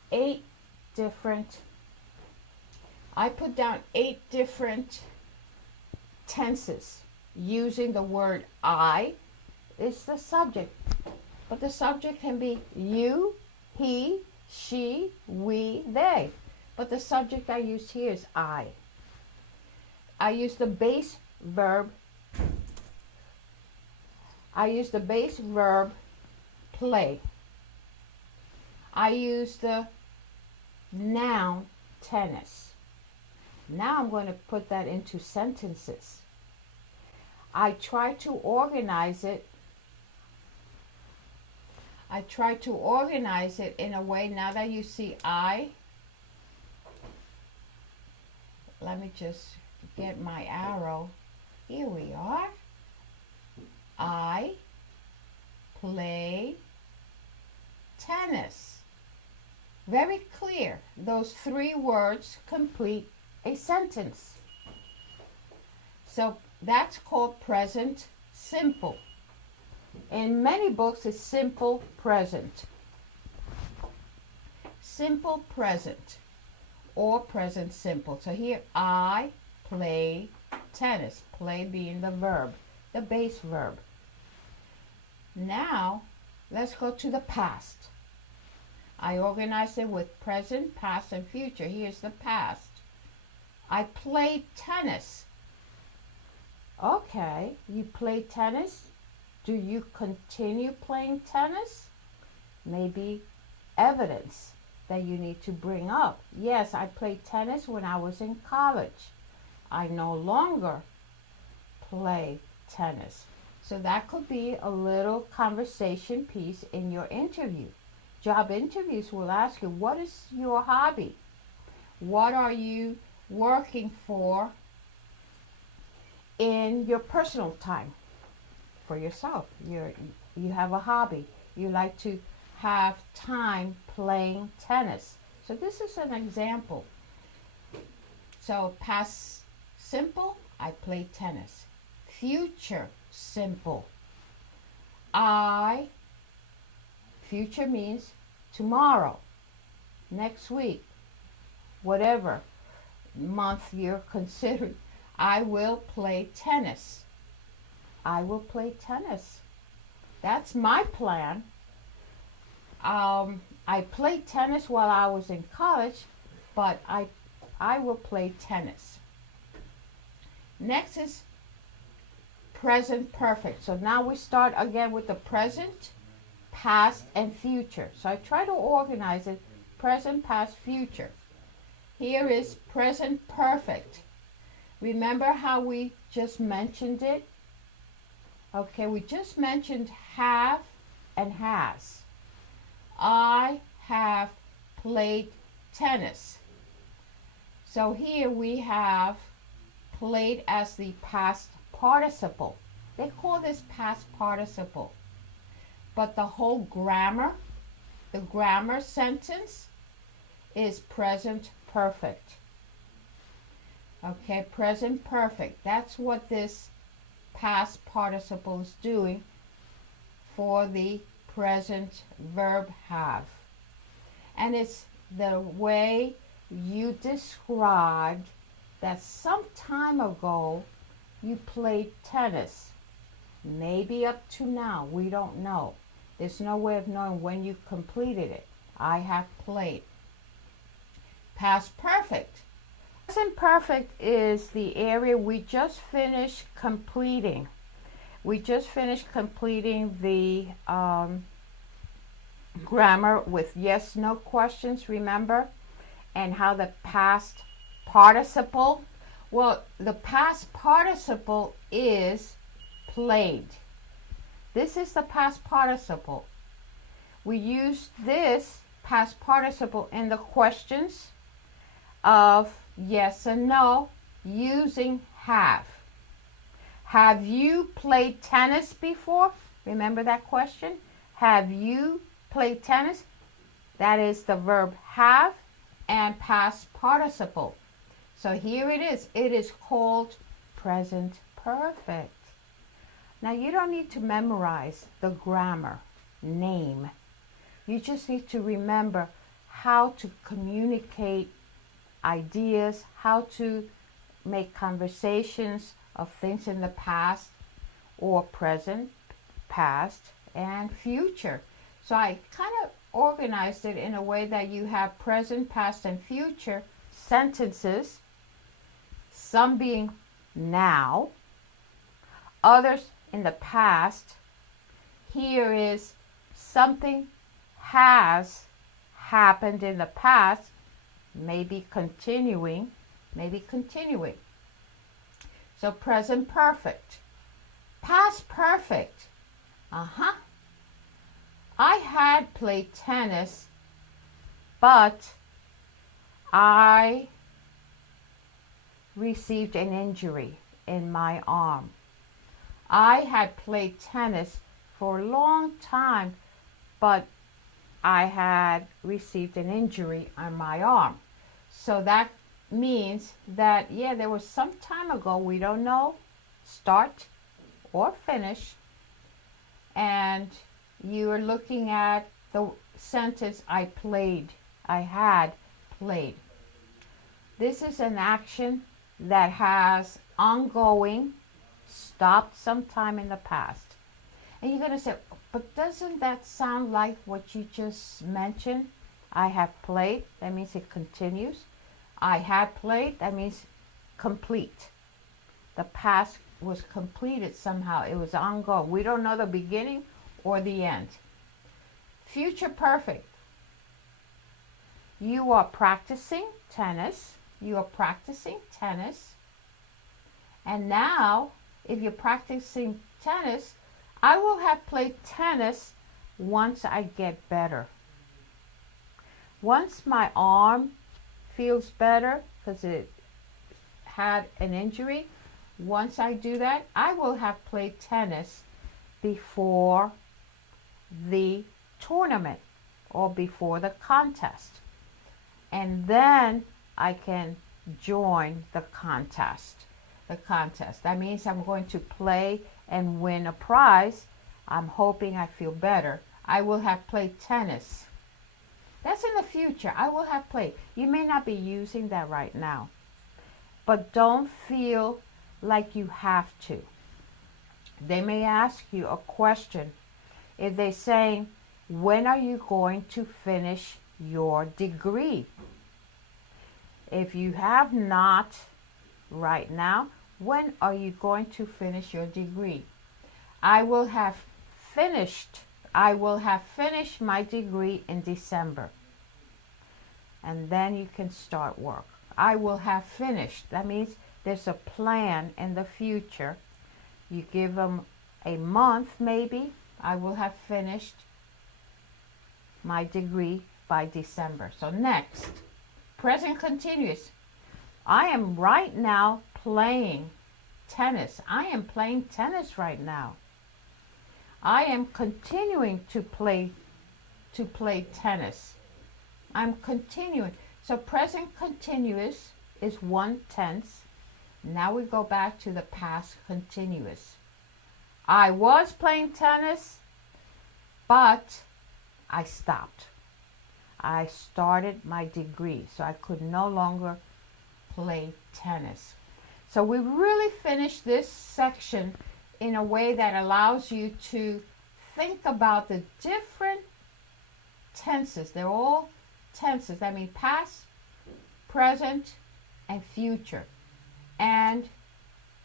down 8 different tenses using the word I is the subject, but the subject can be you, he, she, we, they, but the subject I used here is I use the base verb play. I use the noun tennis. Now I'm going to put that into sentences. I try to organize it in a way. Now that you see let me just get my arrow. Here we are. I play tennis. Very clear. Those 3 words complete a sentence. So that's called present simple. In many books, it's simple present. Simple present or present simple. So here, I play tennis. Play being the verb, the base verb. Now, let's go to the past. I organize it with present, past, and future. Here's the past. I played tennis. Okay, you play tennis. Do you continue playing tennis? Maybe evidence that you need to bring up. Yes, I played tennis when I was in college. I no longer play tennis. So that could be a little conversation piece in your interview. Job interviews will ask you, what is your hobby? What are you working for in your personal time for yourself? You have a hobby. You like to have time playing tennis. So this is an example. So past simple, I play tennis. Future simple. Future means tomorrow, next week, whatever month you're considering. I will play tennis. I will play tennis. That's my plan. I played tennis while I was in college, but I will play tennis. Next is present perfect. So now we start again with the present, past, and future. So I try to organize it present, past, future. Here is present perfect. Remember how we just mentioned it? Okay, we just mentioned have and has. I have played tennis. So here we have played as the past participle. They call this past participle. But the whole grammar, the grammar sentence is present perfect. Okay, present perfect. That's what this past participle is doing for the present verb have. And it's the way you described that some time ago you played tennis. Maybe up to now, we don't know. There's no way of knowing when you completed it. I have played. Past perfect. Present perfect is the area we just finished completing. We just finished completing the grammar with yes, no questions, remember? And how the past participle, well, the past participle is played. This is the past participle. We use this past participle in the questions of yes and no using have. Have you played tennis before? Remember that question? Have you played tennis? That is the verb have and past participle. So here it is. It is called present perfect. Now you don't need to memorize the grammar, name. You just need to remember how to communicate ideas, how to make conversations of things in the past or present, past, and future. So I kind of organized it in a way that you have present, past, and future sentences, some being now, others in the past. Here is something has happened in the past, maybe continuing. So present perfect. Past perfect. I had played tennis, but I received an injury in my arm. I had played tennis for a long time, but I had received an injury on my arm. So that means that, yeah, there was some time ago, we don't know, start or finish, and you are looking at the sentence I had played. This is an action that has ongoing, stopped sometime in the past. And you're going to say, but doesn't that sound like what you just mentioned? I have played, that means it continues. I had played, that means complete. The past was completed somehow. It was ongoing. We don't know the beginning or the end. Future perfect. You are practicing tennis. And now, if you're practicing tennis, I will have played tennis once I get better. Once my arm feels better because it had an injury, once I do that, I will have played tennis before the tournament or before the contest. And then I can join the contest. That means I'm going to play and win a prize. I'm hoping I feel better. I will have played tennis. That's in the future. I will have played. You may not be using that right now, but don't feel like you have to. They may ask you a question. If they say, when are you going to finish your degree? If you have not right now, when are you going to finish your degree? I will have finished my degree in December. And then you can start work. I will have finished. That means there's a plan in the future. You give them a month maybe. I will have finished my degree by December. So next, present continuous. I am right now playing tennis. I am playing tennis right now. I am continuing to play tennis. I'm continuing. So present continuous is one tense. Now we go back to the past continuous. I was playing tennis, but I stopped. I started my degree, so I could no longer play tennis. So we really finished this section in a way that allows you to think about the different tenses. They're all tenses. That means past, present, and future. And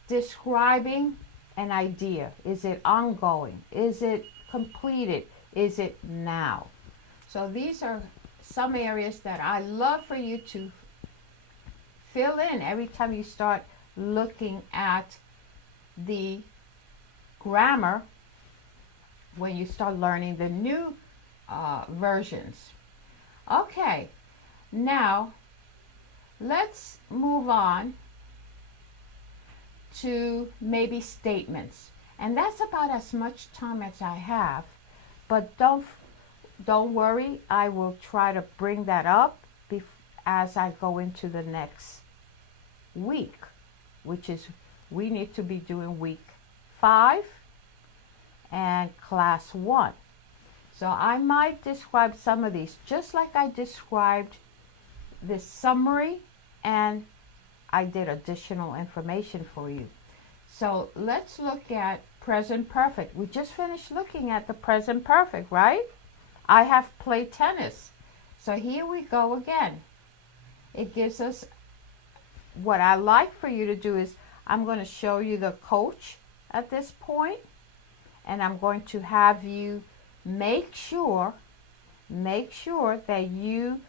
describing an idea. Is it ongoing? Is it completed? Is it now? So these are some areas that I love for you to fill in every time you start looking at the grammar when you start learning the new versions. Okay, now let's move on to maybe statements. And that's about as much time as I have. But don't worry, I will try to bring that up as I go into the next week, which is we need to be doing week 5 and class 1. So I might describe some of these just like I described this summary, and I did additional information for you. So let's look at present perfect. We just finished looking at the present perfect, right? I have played tennis. So here we go again. It gives us, what I like for you to do is I'm going to show you the coach at this point, and I'm going to have you make sure that you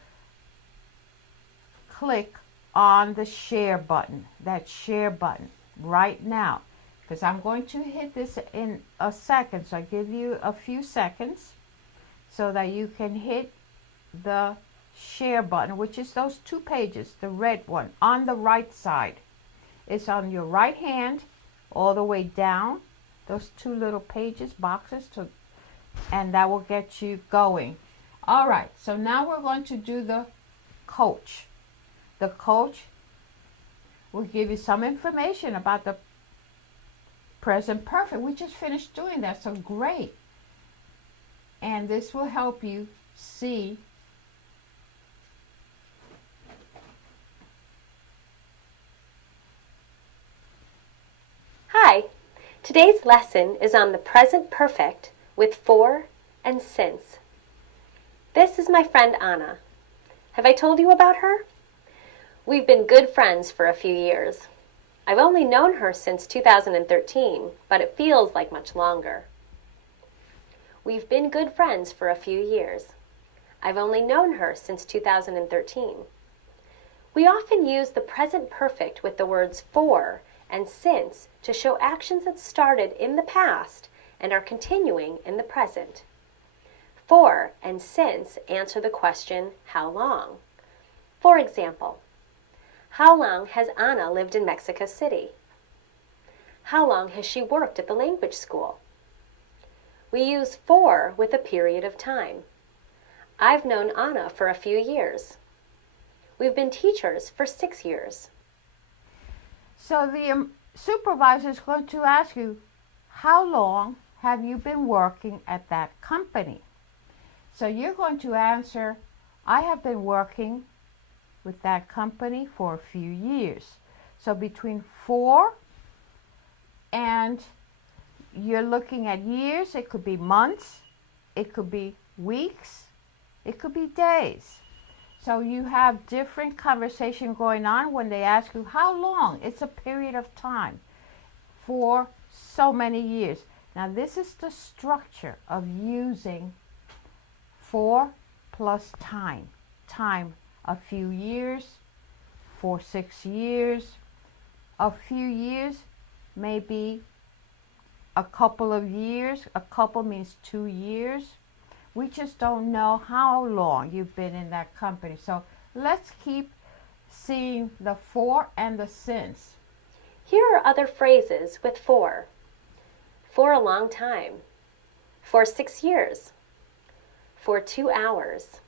click on the share button, that share button right now, because I'm going to hit this in a second. So I give you a few seconds so that you can hit the share button, which is those 2 pages, the red one on the right side. It's on your right hand all the way down, those 2 little pages, boxes, and that will get you going. All right, so now we're going to do the coach. The coach will give you some information about the present perfect. We just finished doing that, so great. And this will help you see Hi, today's lesson is on the present perfect with for and since. This is my friend Anna. Have I told you about her? We've been good friends for a few years. I've only known her since 2013, but it feels like much longer. We've been good friends for a few years. I've only known her since 2013. We often use the present perfect with the words for and since to show actions that started in the past and are continuing in the present. For and since answer the question, how long? For example, how long has Anna lived in Mexico City? How long has she worked at the language school? We use for with a period of time. I've known Anna for a few years. We've been teachers for 6 years. So the supervisor is going to ask you, how long have you been working at that company? So you're going to answer, I have been working with that company for a few years. So between 4 and you're looking at years, it could be months, it could be weeks, it could be days. So you have different conversation going on when they ask you how long. It's a period of time for so many years. Now this is the structure of using for plus time. Time, a few years, for 6 years. A few years, maybe a couple of years. A couple means 2 years. We just don't know how long you've been in that company. So let's keep seeing the for and the since. Here are other phrases with for. For a long time. For 6 years. For 2 hours.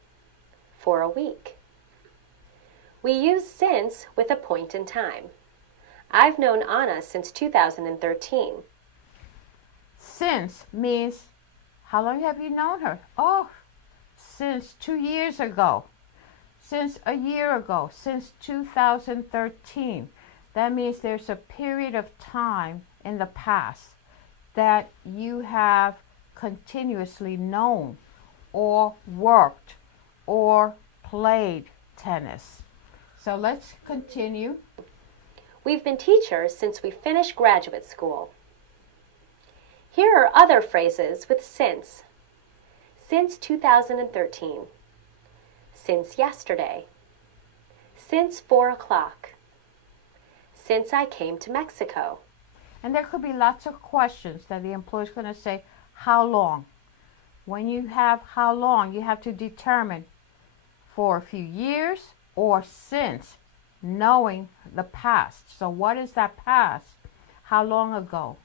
For a week. We use since with a point in time. I've known Anna since 2013. Since means, how long have you known her? Oh, since 2 years ago, since a year ago, since 2013. That means there's a period of time in the past that you have continuously known or worked or played tennis. So let's continue. We've been teachers since we finished graduate school. Here are other phrases with since. Since 2013. Since yesterday. Since 4 o'clock. Since I came to Mexico. And there could be lots of questions that the employer's going to say, how long. When you have how long, you have to determine for a few years or since, knowing the past. So what is that past? How long ago?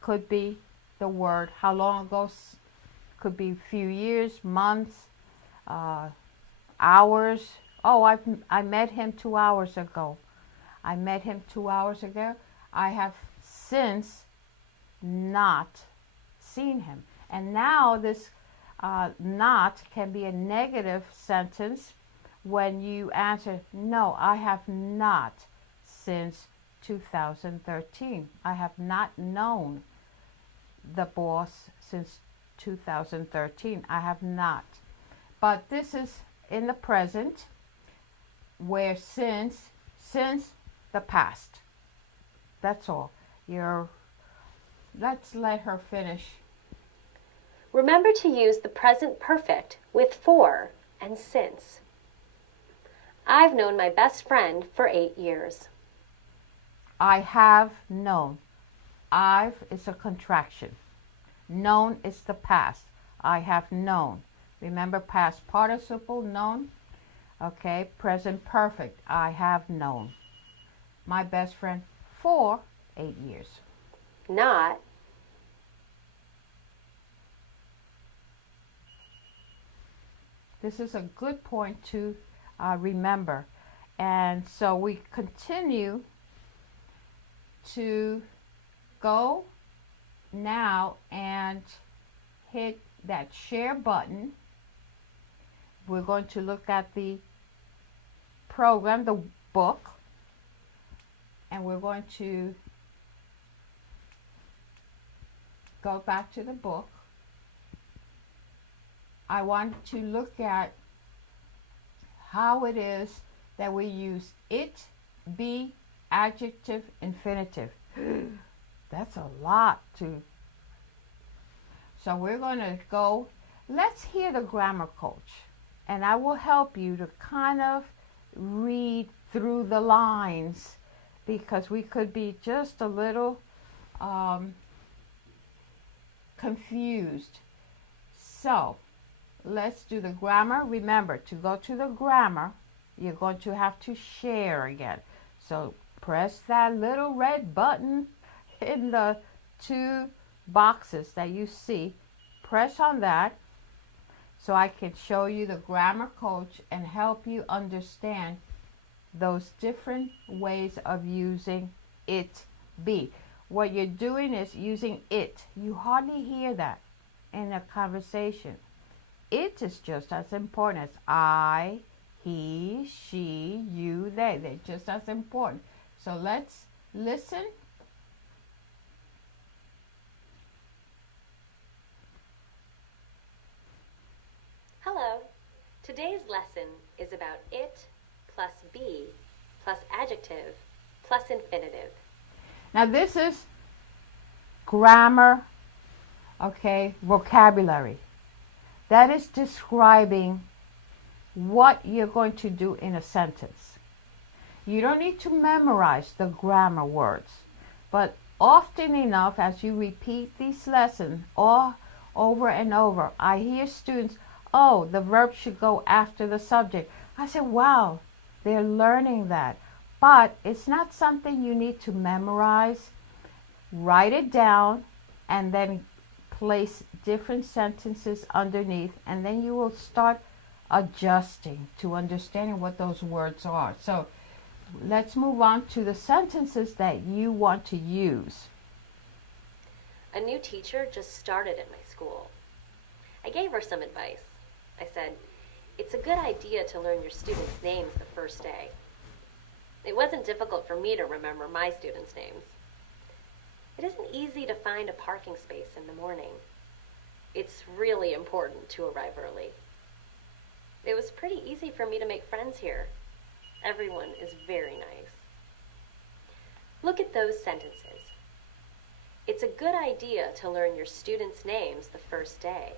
Could be the word how long ago, could be few years, months, hours. Oh, I met him 2 hours ago. I met him 2 hours ago. I have since not seen him. And now this not can be a negative sentence when you answer, no, I have not since 2013. I have not known the boss since 2013. I have not. But this is in the present, where since the past. That's all. Let's let her finish. Remember to use the present perfect with for and since. I've known my best friend for 8 years. I have known. I've is a contraction. Known is the past. I have known. Remember past participle, known? Okay, present perfect. I have known my best friend for 8 years. Not. This is a good point to remember. And so we continue to go now and hit that share button. We're going to look at the program, the book, and we're going to go back to the book. I want to look at how it is that we use it, be, adjective, infinitive. That's a lot to. So we're going to go, let's hear the grammar coach. And I will help you to kind of read through the lines, because we could be just a little confused. So let's do the grammar. Remember, to go to the grammar, you're going to have to share again. So press that little red button in the 2 boxes that you see. Press on that so I can show you the grammar coach and help you understand those different ways of using it, be. What you're doing is using it. You hardly hear that in a conversation. It is just as important as I, he, she, you, they. They're just as important. So let's listen. Hello. Today's lesson is about it plus be plus adjective plus infinitive. Now this is grammar, okay, vocabulary. That is describing what you're going to do in a sentence. You don't need to memorize the grammar words, but often enough, as you repeat these lessons all over and over, I hear students, oh, the verb should go after the subject. I said, wow, they're learning that. But it's not something you need to memorize. Write it down and then place different sentences underneath, and then you will start adjusting to understanding what those words are. So let's move on to the sentences that you want to use. A new teacher just started at my school. I gave her some advice. I said, it's a good idea to learn your students' names the first day. It wasn't difficult for me to remember my students' names. It isn't easy to find a parking space in the morning. It's really important to arrive early. It was pretty easy for me to make friends here. Everyone is very nice. Look at those sentences. It's a good idea to learn your students' names the first day.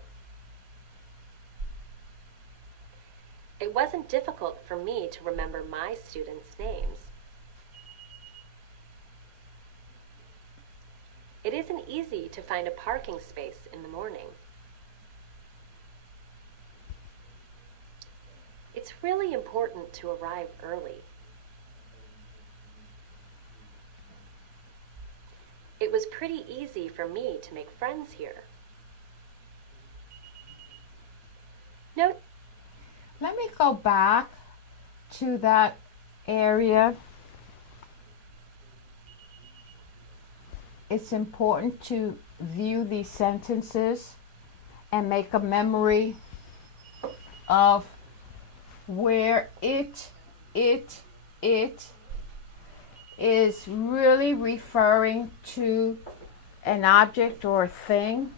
It wasn't difficult for me to remember my students' names. It isn't easy to find a parking space in the morning. It's really important to arrive early. It was pretty easy for me to make friends here. Note. Let me go back to that area. It's important to view these sentences and make a memory of where it is really referring to an object or a thing.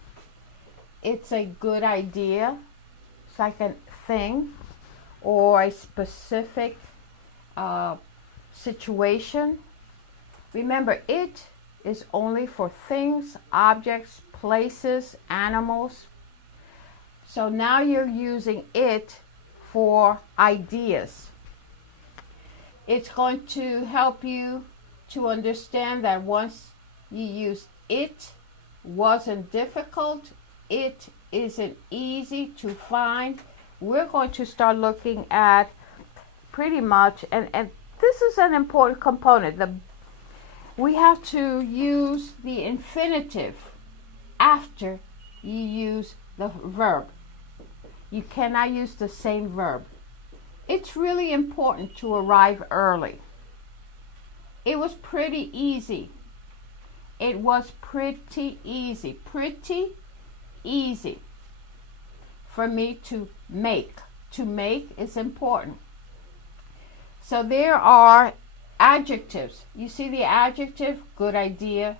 It's a good idea. It's like a thing or a specific situation. Remember, it is only for things, objects, places, animals. So now you're using it for ideas. It's going to help you to understand that once you use it wasn't difficult, it isn't easy to find. We're going to start looking at pretty much, and this is an important component. We have to use the infinitive after you use the verb. You cannot use the same verb. It's really important to arrive early. It was pretty easy. It was pretty easy. Pretty easy for me to make. To make is important. So there are adjectives. You see the adjective, good idea,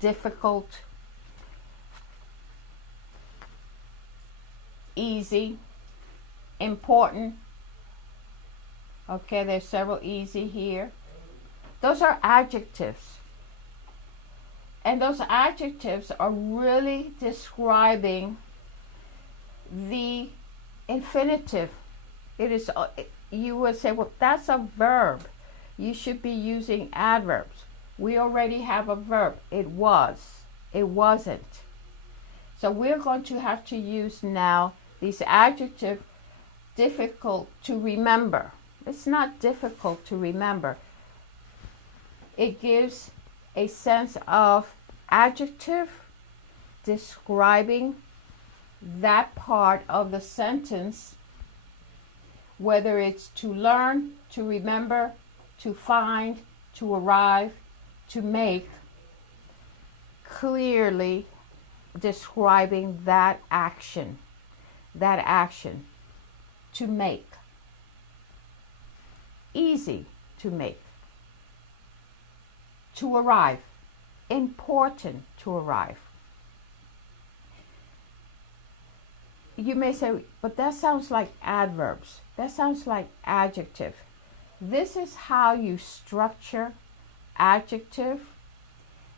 difficult, easy, important. Okay, there's several easy here. Those are adjectives. And those adjectives are really describing the infinitive. It is, you would say, well, that's a verb. You should be using adverbs. We already have a verb. It was. It wasn't. So we're going to have to use now these adjectives. Difficult to remember. It's not difficult to remember. It gives a sense of adjective describing that part of the sentence, whether it's to learn, to remember, to find, to arrive, to make, clearly describing that action, to make. Easy to make. To arrive. Important to arrive. You may say, but that sounds like adverbs. That sounds like adjective. This is how you structure adjective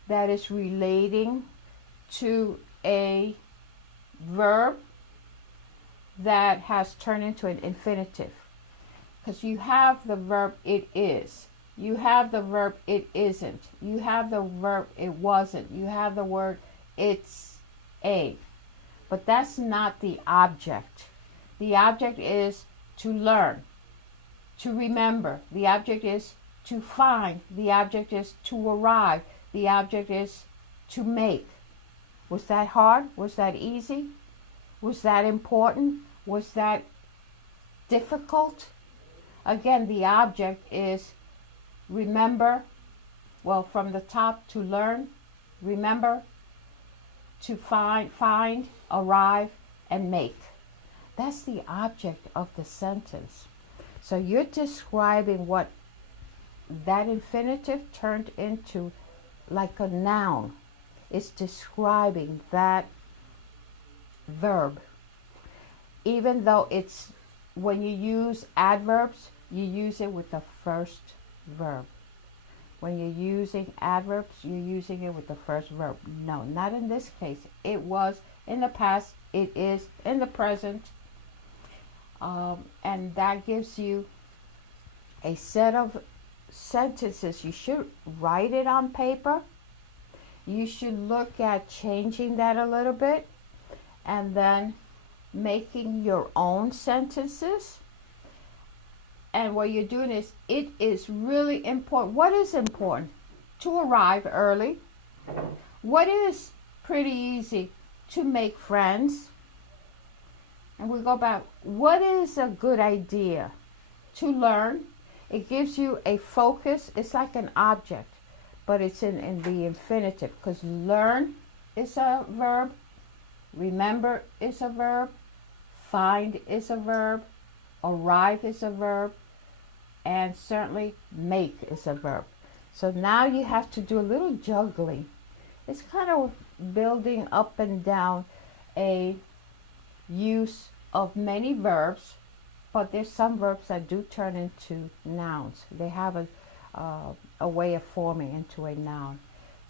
that is relating to a verb that has turned into an infinitive. Because you have the verb it is. You have the verb it isn't. You have the verb it wasn't. You have the word it's a. But that's not the object. The object is to learn, to remember. The object is to find. The object is to arrive. The object is to make. Was that hard? Was that easy? Was that important? Was that difficult? Again, the object is remember, well, from the top, to learn, remember, to find, arrive, and make. That's the object of the sentence. So you're describing what that infinitive turned into, like a noun. It's describing that verb. Even though it's, when you use adverbs, you use it with the first verb. When you're using adverbs, you're using it with the first verb. No, not in this case. It was in the past. It is in the present. And that gives you a set of sentences. You should write it on paper. you should look at changing that a little bit and then making your own sentences. And what you're doing is, it is really important. What is important? To arrive early. What is pretty easy? To make friends. And we go back. What is a good idea? To learn. It gives you a focus. It's like an object, but it's in the infinitive, because learn is a verb. Remember is a verb. Find is a verb. Arrive is a verb. And certainly make is a verb. So now you have to do a little juggling. It's kind of building up and down a use of many verbs, but there's some verbs that do turn into nouns. They have a way of forming into a noun.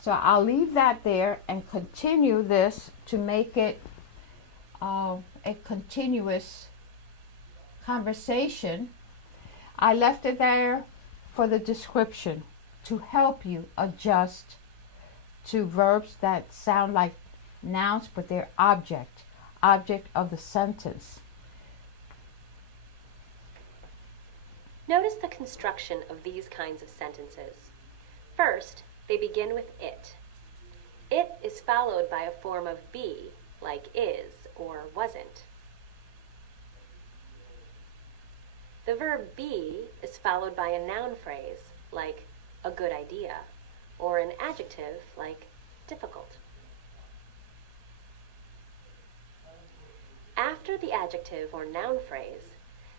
So I'll leave that there and continue this to make it a continuous conversation. I left it there for the description to help you adjust to verbs that sound like nouns, but they're object of the sentence. Notice the construction of these kinds of sentences. First, they begin with it. It is followed by a form of be, like is or wasn't. The verb be is followed by a noun phrase, like a good idea, or an adjective, like difficult. After the adjective or noun phrase,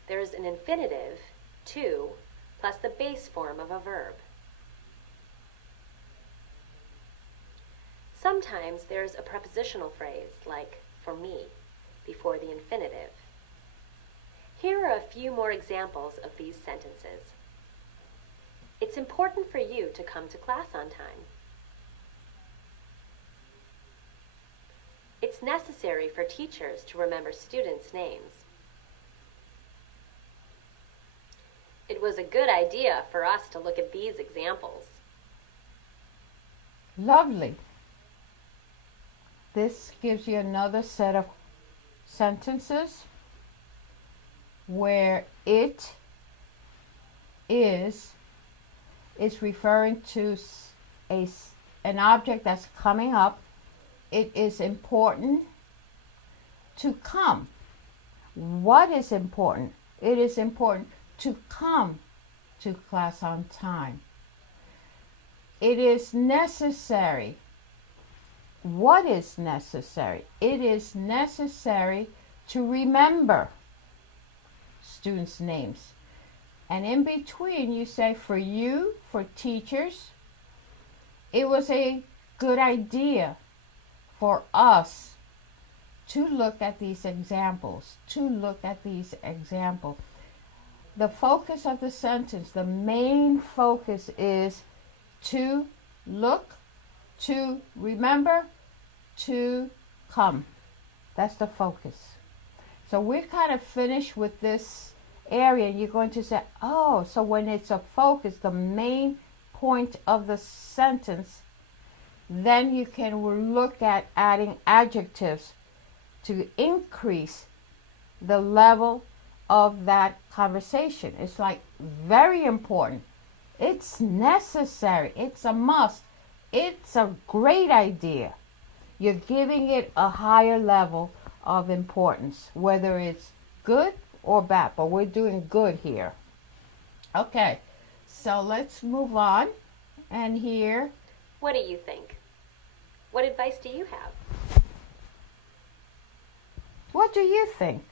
there is an infinitive, to, plus the base form of a verb. Sometimes there's a prepositional phrase, like for me, before the infinitive. Here are a few more examples of these sentences. It's important for you to come to class on time. It's necessary for teachers to remember students' names. It was a good idea for us to look at these examples. Lovely. This gives you another set of sentences where it is referring to an object that's coming up. It is important to come. What is important? It is important to come to class on time. It is necessary. What is necessary? It is necessary to remember students' names. And in between, you say, for you, for teachers, it was a good idea for us to look at these examples, The focus of the sentence, the main focus is to look, to remember, to come. That's the focus. So we're kind of finished with this area. You're going to say, oh, so when it's a focus, the main point of the sentence, then you can look at adding adjectives to increase the level of that conversation. It's like very important. It's necessary. It's a must. It's a great idea. You're giving it a higher level of importance, whether it's good or bad, but we're doing good here. Okay, so let's move on. And here, What do you think? What advice do you have? what do you think?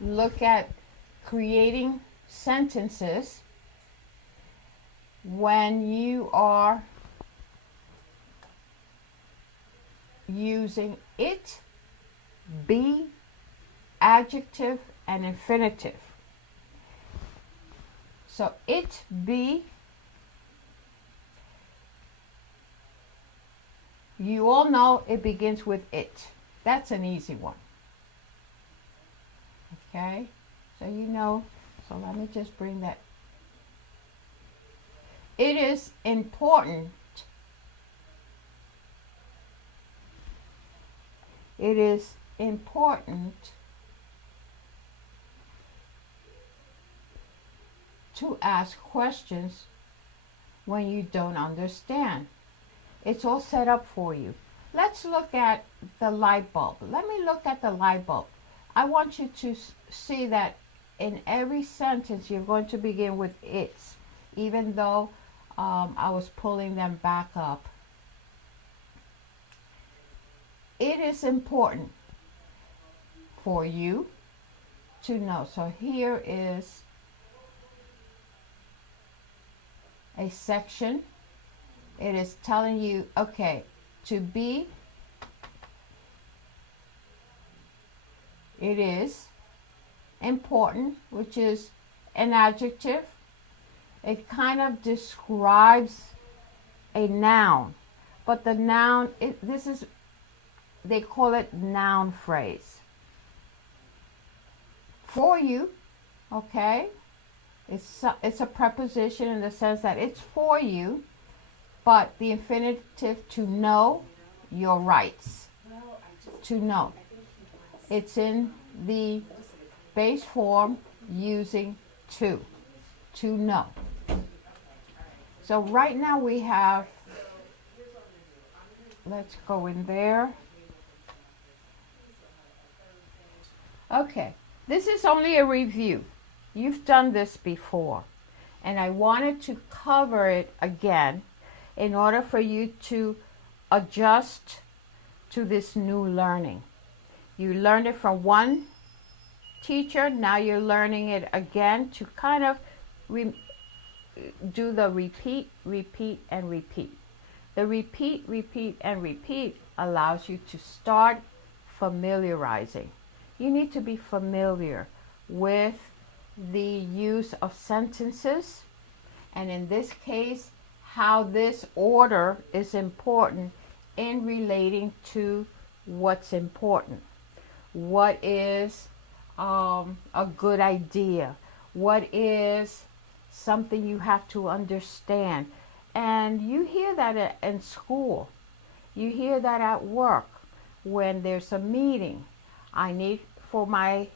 Look at creating sentences when you are using it, be, adjective, and infinitive. So it, be, you all know it begins with it. That's an easy one. Okay, so you know, so let me just bring that. It is important It is important to ask questions when you don't understand. It's all set up for you. Let's look at the light bulb. Let me look at the light bulb. I want you to see that in every sentence you're going to begin with it's, even though I was pulling them back up. It is important for you to know. So here is a section. It is telling you, okay, to be, it is important, which is an adjective. It kind of describes a noun, but the noun, they call it noun phrase. For you, okay, it's a preposition in the sense that it's for you, but the infinitive to know your rights. To know. It's in the base form using to know. So right now we have, let's go in there. Okay, this is only a review. You've done this before, and I wanted to cover it again in order for you to adjust to this new learning. You learned it from one teacher, now you're learning it again to kind of do the repeat, repeat, and repeat. The repeat, repeat, and repeat allows you to start familiarizing. You need to be familiar with the use of sentences, and in this case, how this order is important in relating to what's important. What is a good idea? What is something you have to understand? And you hear that in school. You hear that at work when there's a meeting. I need for my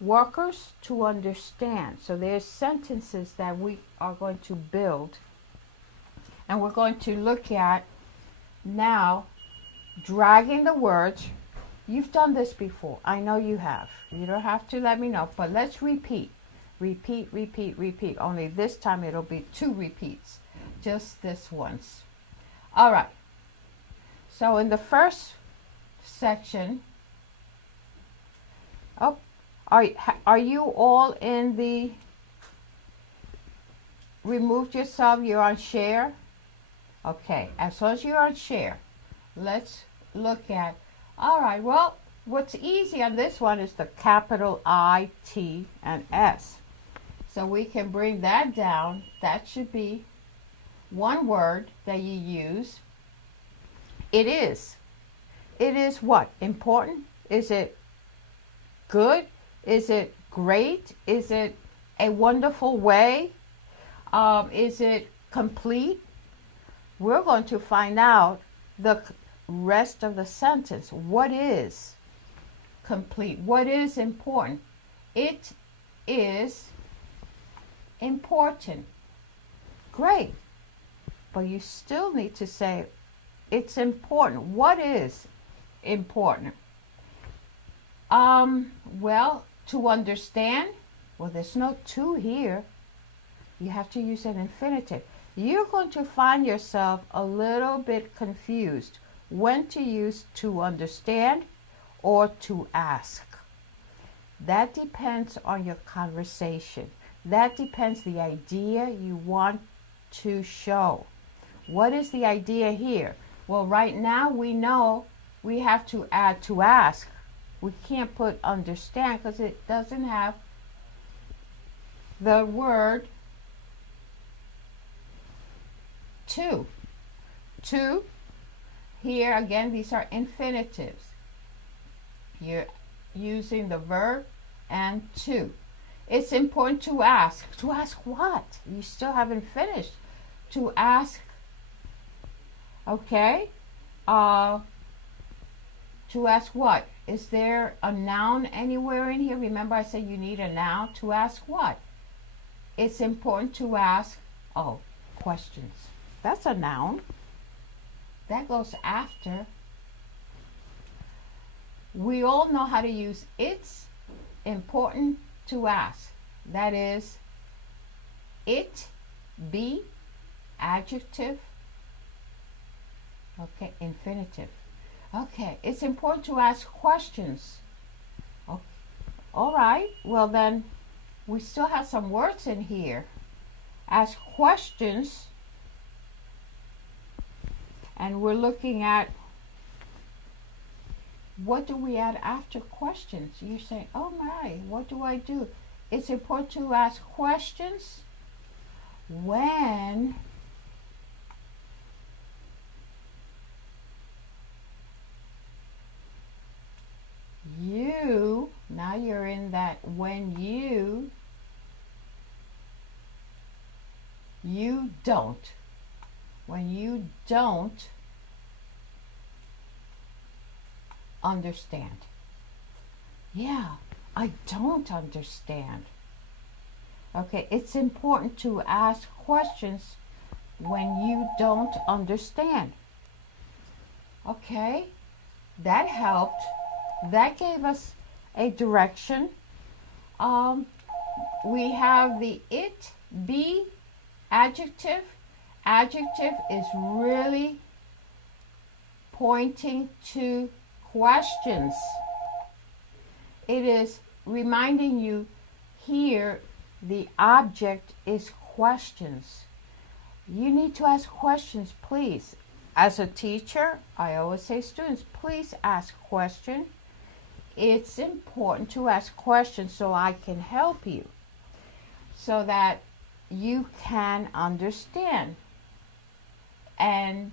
workers to understand. So there's sentences that we are going to build. And we're going to look at now dragging the words. You've done this before. I know you have. You don't have to let me know, but let's repeat. Repeat, repeat, repeat. Only this time it'll be 2 repeats. Just this once. All right. So in the first section, are you all in the removed yourself? You're on share? Okay, as long as you're on share, let's look at, all right, well, what's easy on this one is the capital I, T, and S. So we can bring that down. That should be one word that you use. It is. It is what? Important? Is it good? Is it great? Is it a wonderful way? Is it complete? We're going to find out the rest of the sentence. What is complete? What is important? It is important. Great. But you still need to say it's important. What is important? Well, to understand, well, there's no to here. You have to use an infinitive. You're going to find yourself a little bit confused when to use to understand or to ask. That depends on your conversation. That depends the idea you want to show. What is the idea here? Well, right now we know we have to add to ask. We can't put understand because it doesn't have the word to. To, here again, these are infinitives. You're using the verb and to. It's important to ask. To ask what? You still haven't finished. To ask, okay? To To ask what? Is there a noun anywhere in here? Remember I said you need a noun. To ask what? It's important to ask, questions. That's a noun. That goes after. We all know how to use it's important to ask. That is, it, be, adjective, okay, infinitive. Okay, it's important to ask questions. Okay. All right, well then, we still have some words in here. Ask questions, and we're looking at what do we add after questions. You're saying, oh my, what do I do? It's important to ask questions when you, now you're in that when you don't. When you don't understand. Yeah, I don't understand. Okay, it's important to ask questions when you don't understand. Okay, that helped. That gave us a direction. We have the it, be, adjective. Adjective is really pointing to questions. It is reminding you here the object is questions. You need to ask questions, please. As a teacher, I always say, students, please ask questions. It's important to ask questions so I can help you, so that you can understand. And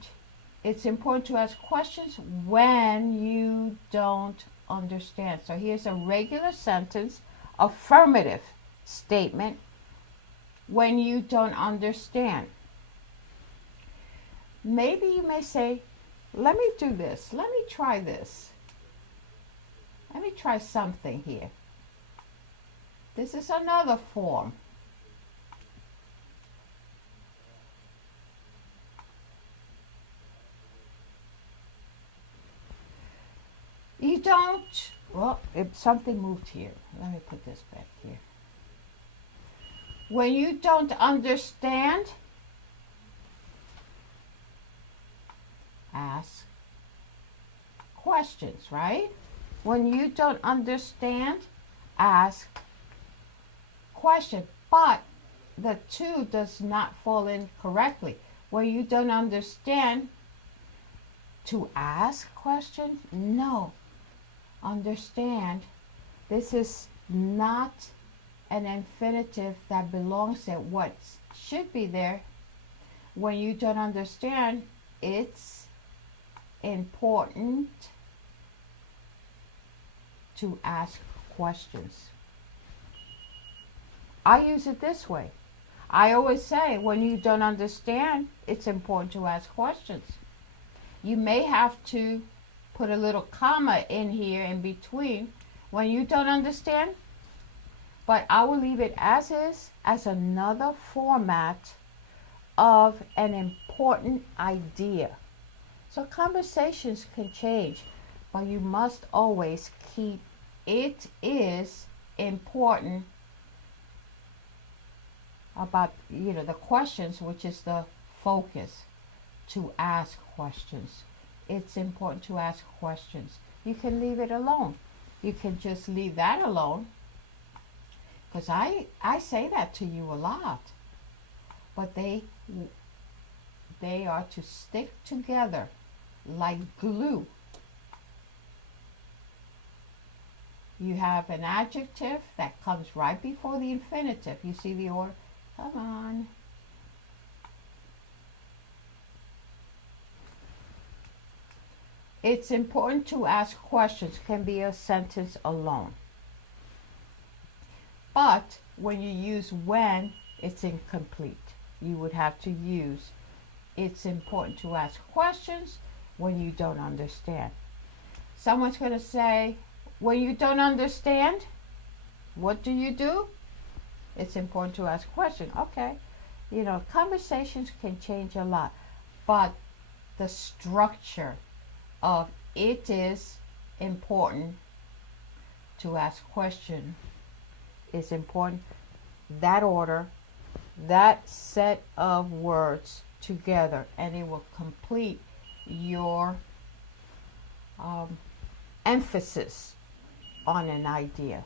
it's important to ask questions when you don't understand. So here's a regular sentence, affirmative statement, when you don't understand. Maybe you may say, let me do this. Let me try this. Let me try something here. This is another form. You don't, well, if something moved here. Let me put this back here. When you don't understand, ask questions, right? When you don't understand, ask questions. But the two does not fall in correctly. When you don't understand, to ask questions? No. Understand, this is not an infinitive that belongs there. What should be there, when you don't understand, it's important to ask questions. I use it this way. I always say, when you don't understand, it's important to ask questions. You may have to put a little comma in here in between when you don't understand, but I will leave it as is, as another format of an important idea. So conversations can change, but you must always keep it is important about, the questions, which is the focus, to ask questions. It's important to ask questions. You can leave it alone. You can just leave that alone, because I say that to you a lot. But they are to stick together like glue. You have an adjective that comes right before the infinitive. You see the order? Come on. It's important to ask questions. Can be a sentence alone. But when you use when, it's incomplete. You would have to use, it's important to ask questions when you don't understand. Someone's going to say, when you don't understand, what do? It's important to ask questions. Okay. You know, conversations can change a lot, but the structure of it is important to ask questions is important. That order, that set of words together, and it will complete your emphasis on an idea.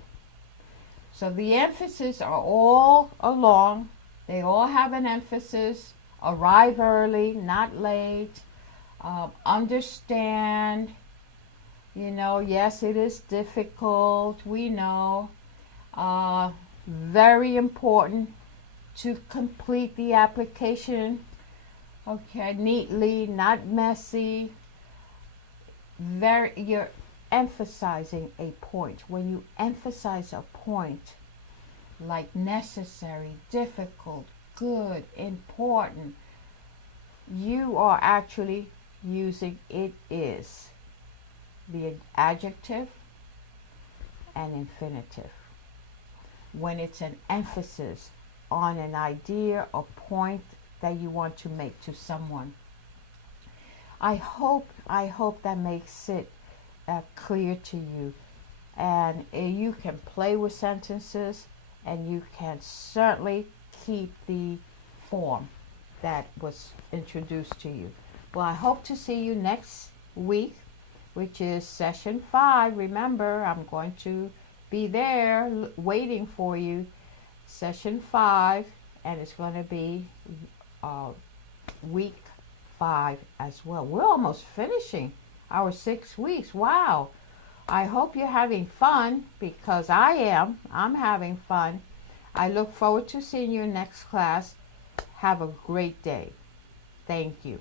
So the emphasis are all along. They all have an emphasis. Arrive early, not late. Understand. You know, yes, it is difficult. We know. Very important to complete the application. Okay, neatly, not messy. You're emphasizing a point. When you emphasize a point, like necessary, difficult, good, important, you are actually using it is, the adjective and infinitive. When it's an emphasis on an idea or point that you want to make to someone. I hope that makes it clear to you, and you can play with sentences, and you can certainly keep the form that was introduced to you. Well, I hope to see you next week, which is session 5. Remember, I'm going to be there waiting for you. Session 5, and it's going to be week 5 as well. We're almost finishing our 6 weeks. Wow. I hope you're having fun, because I am. I'm having fun. I look forward to seeing you next class. Have a great day. Thank you.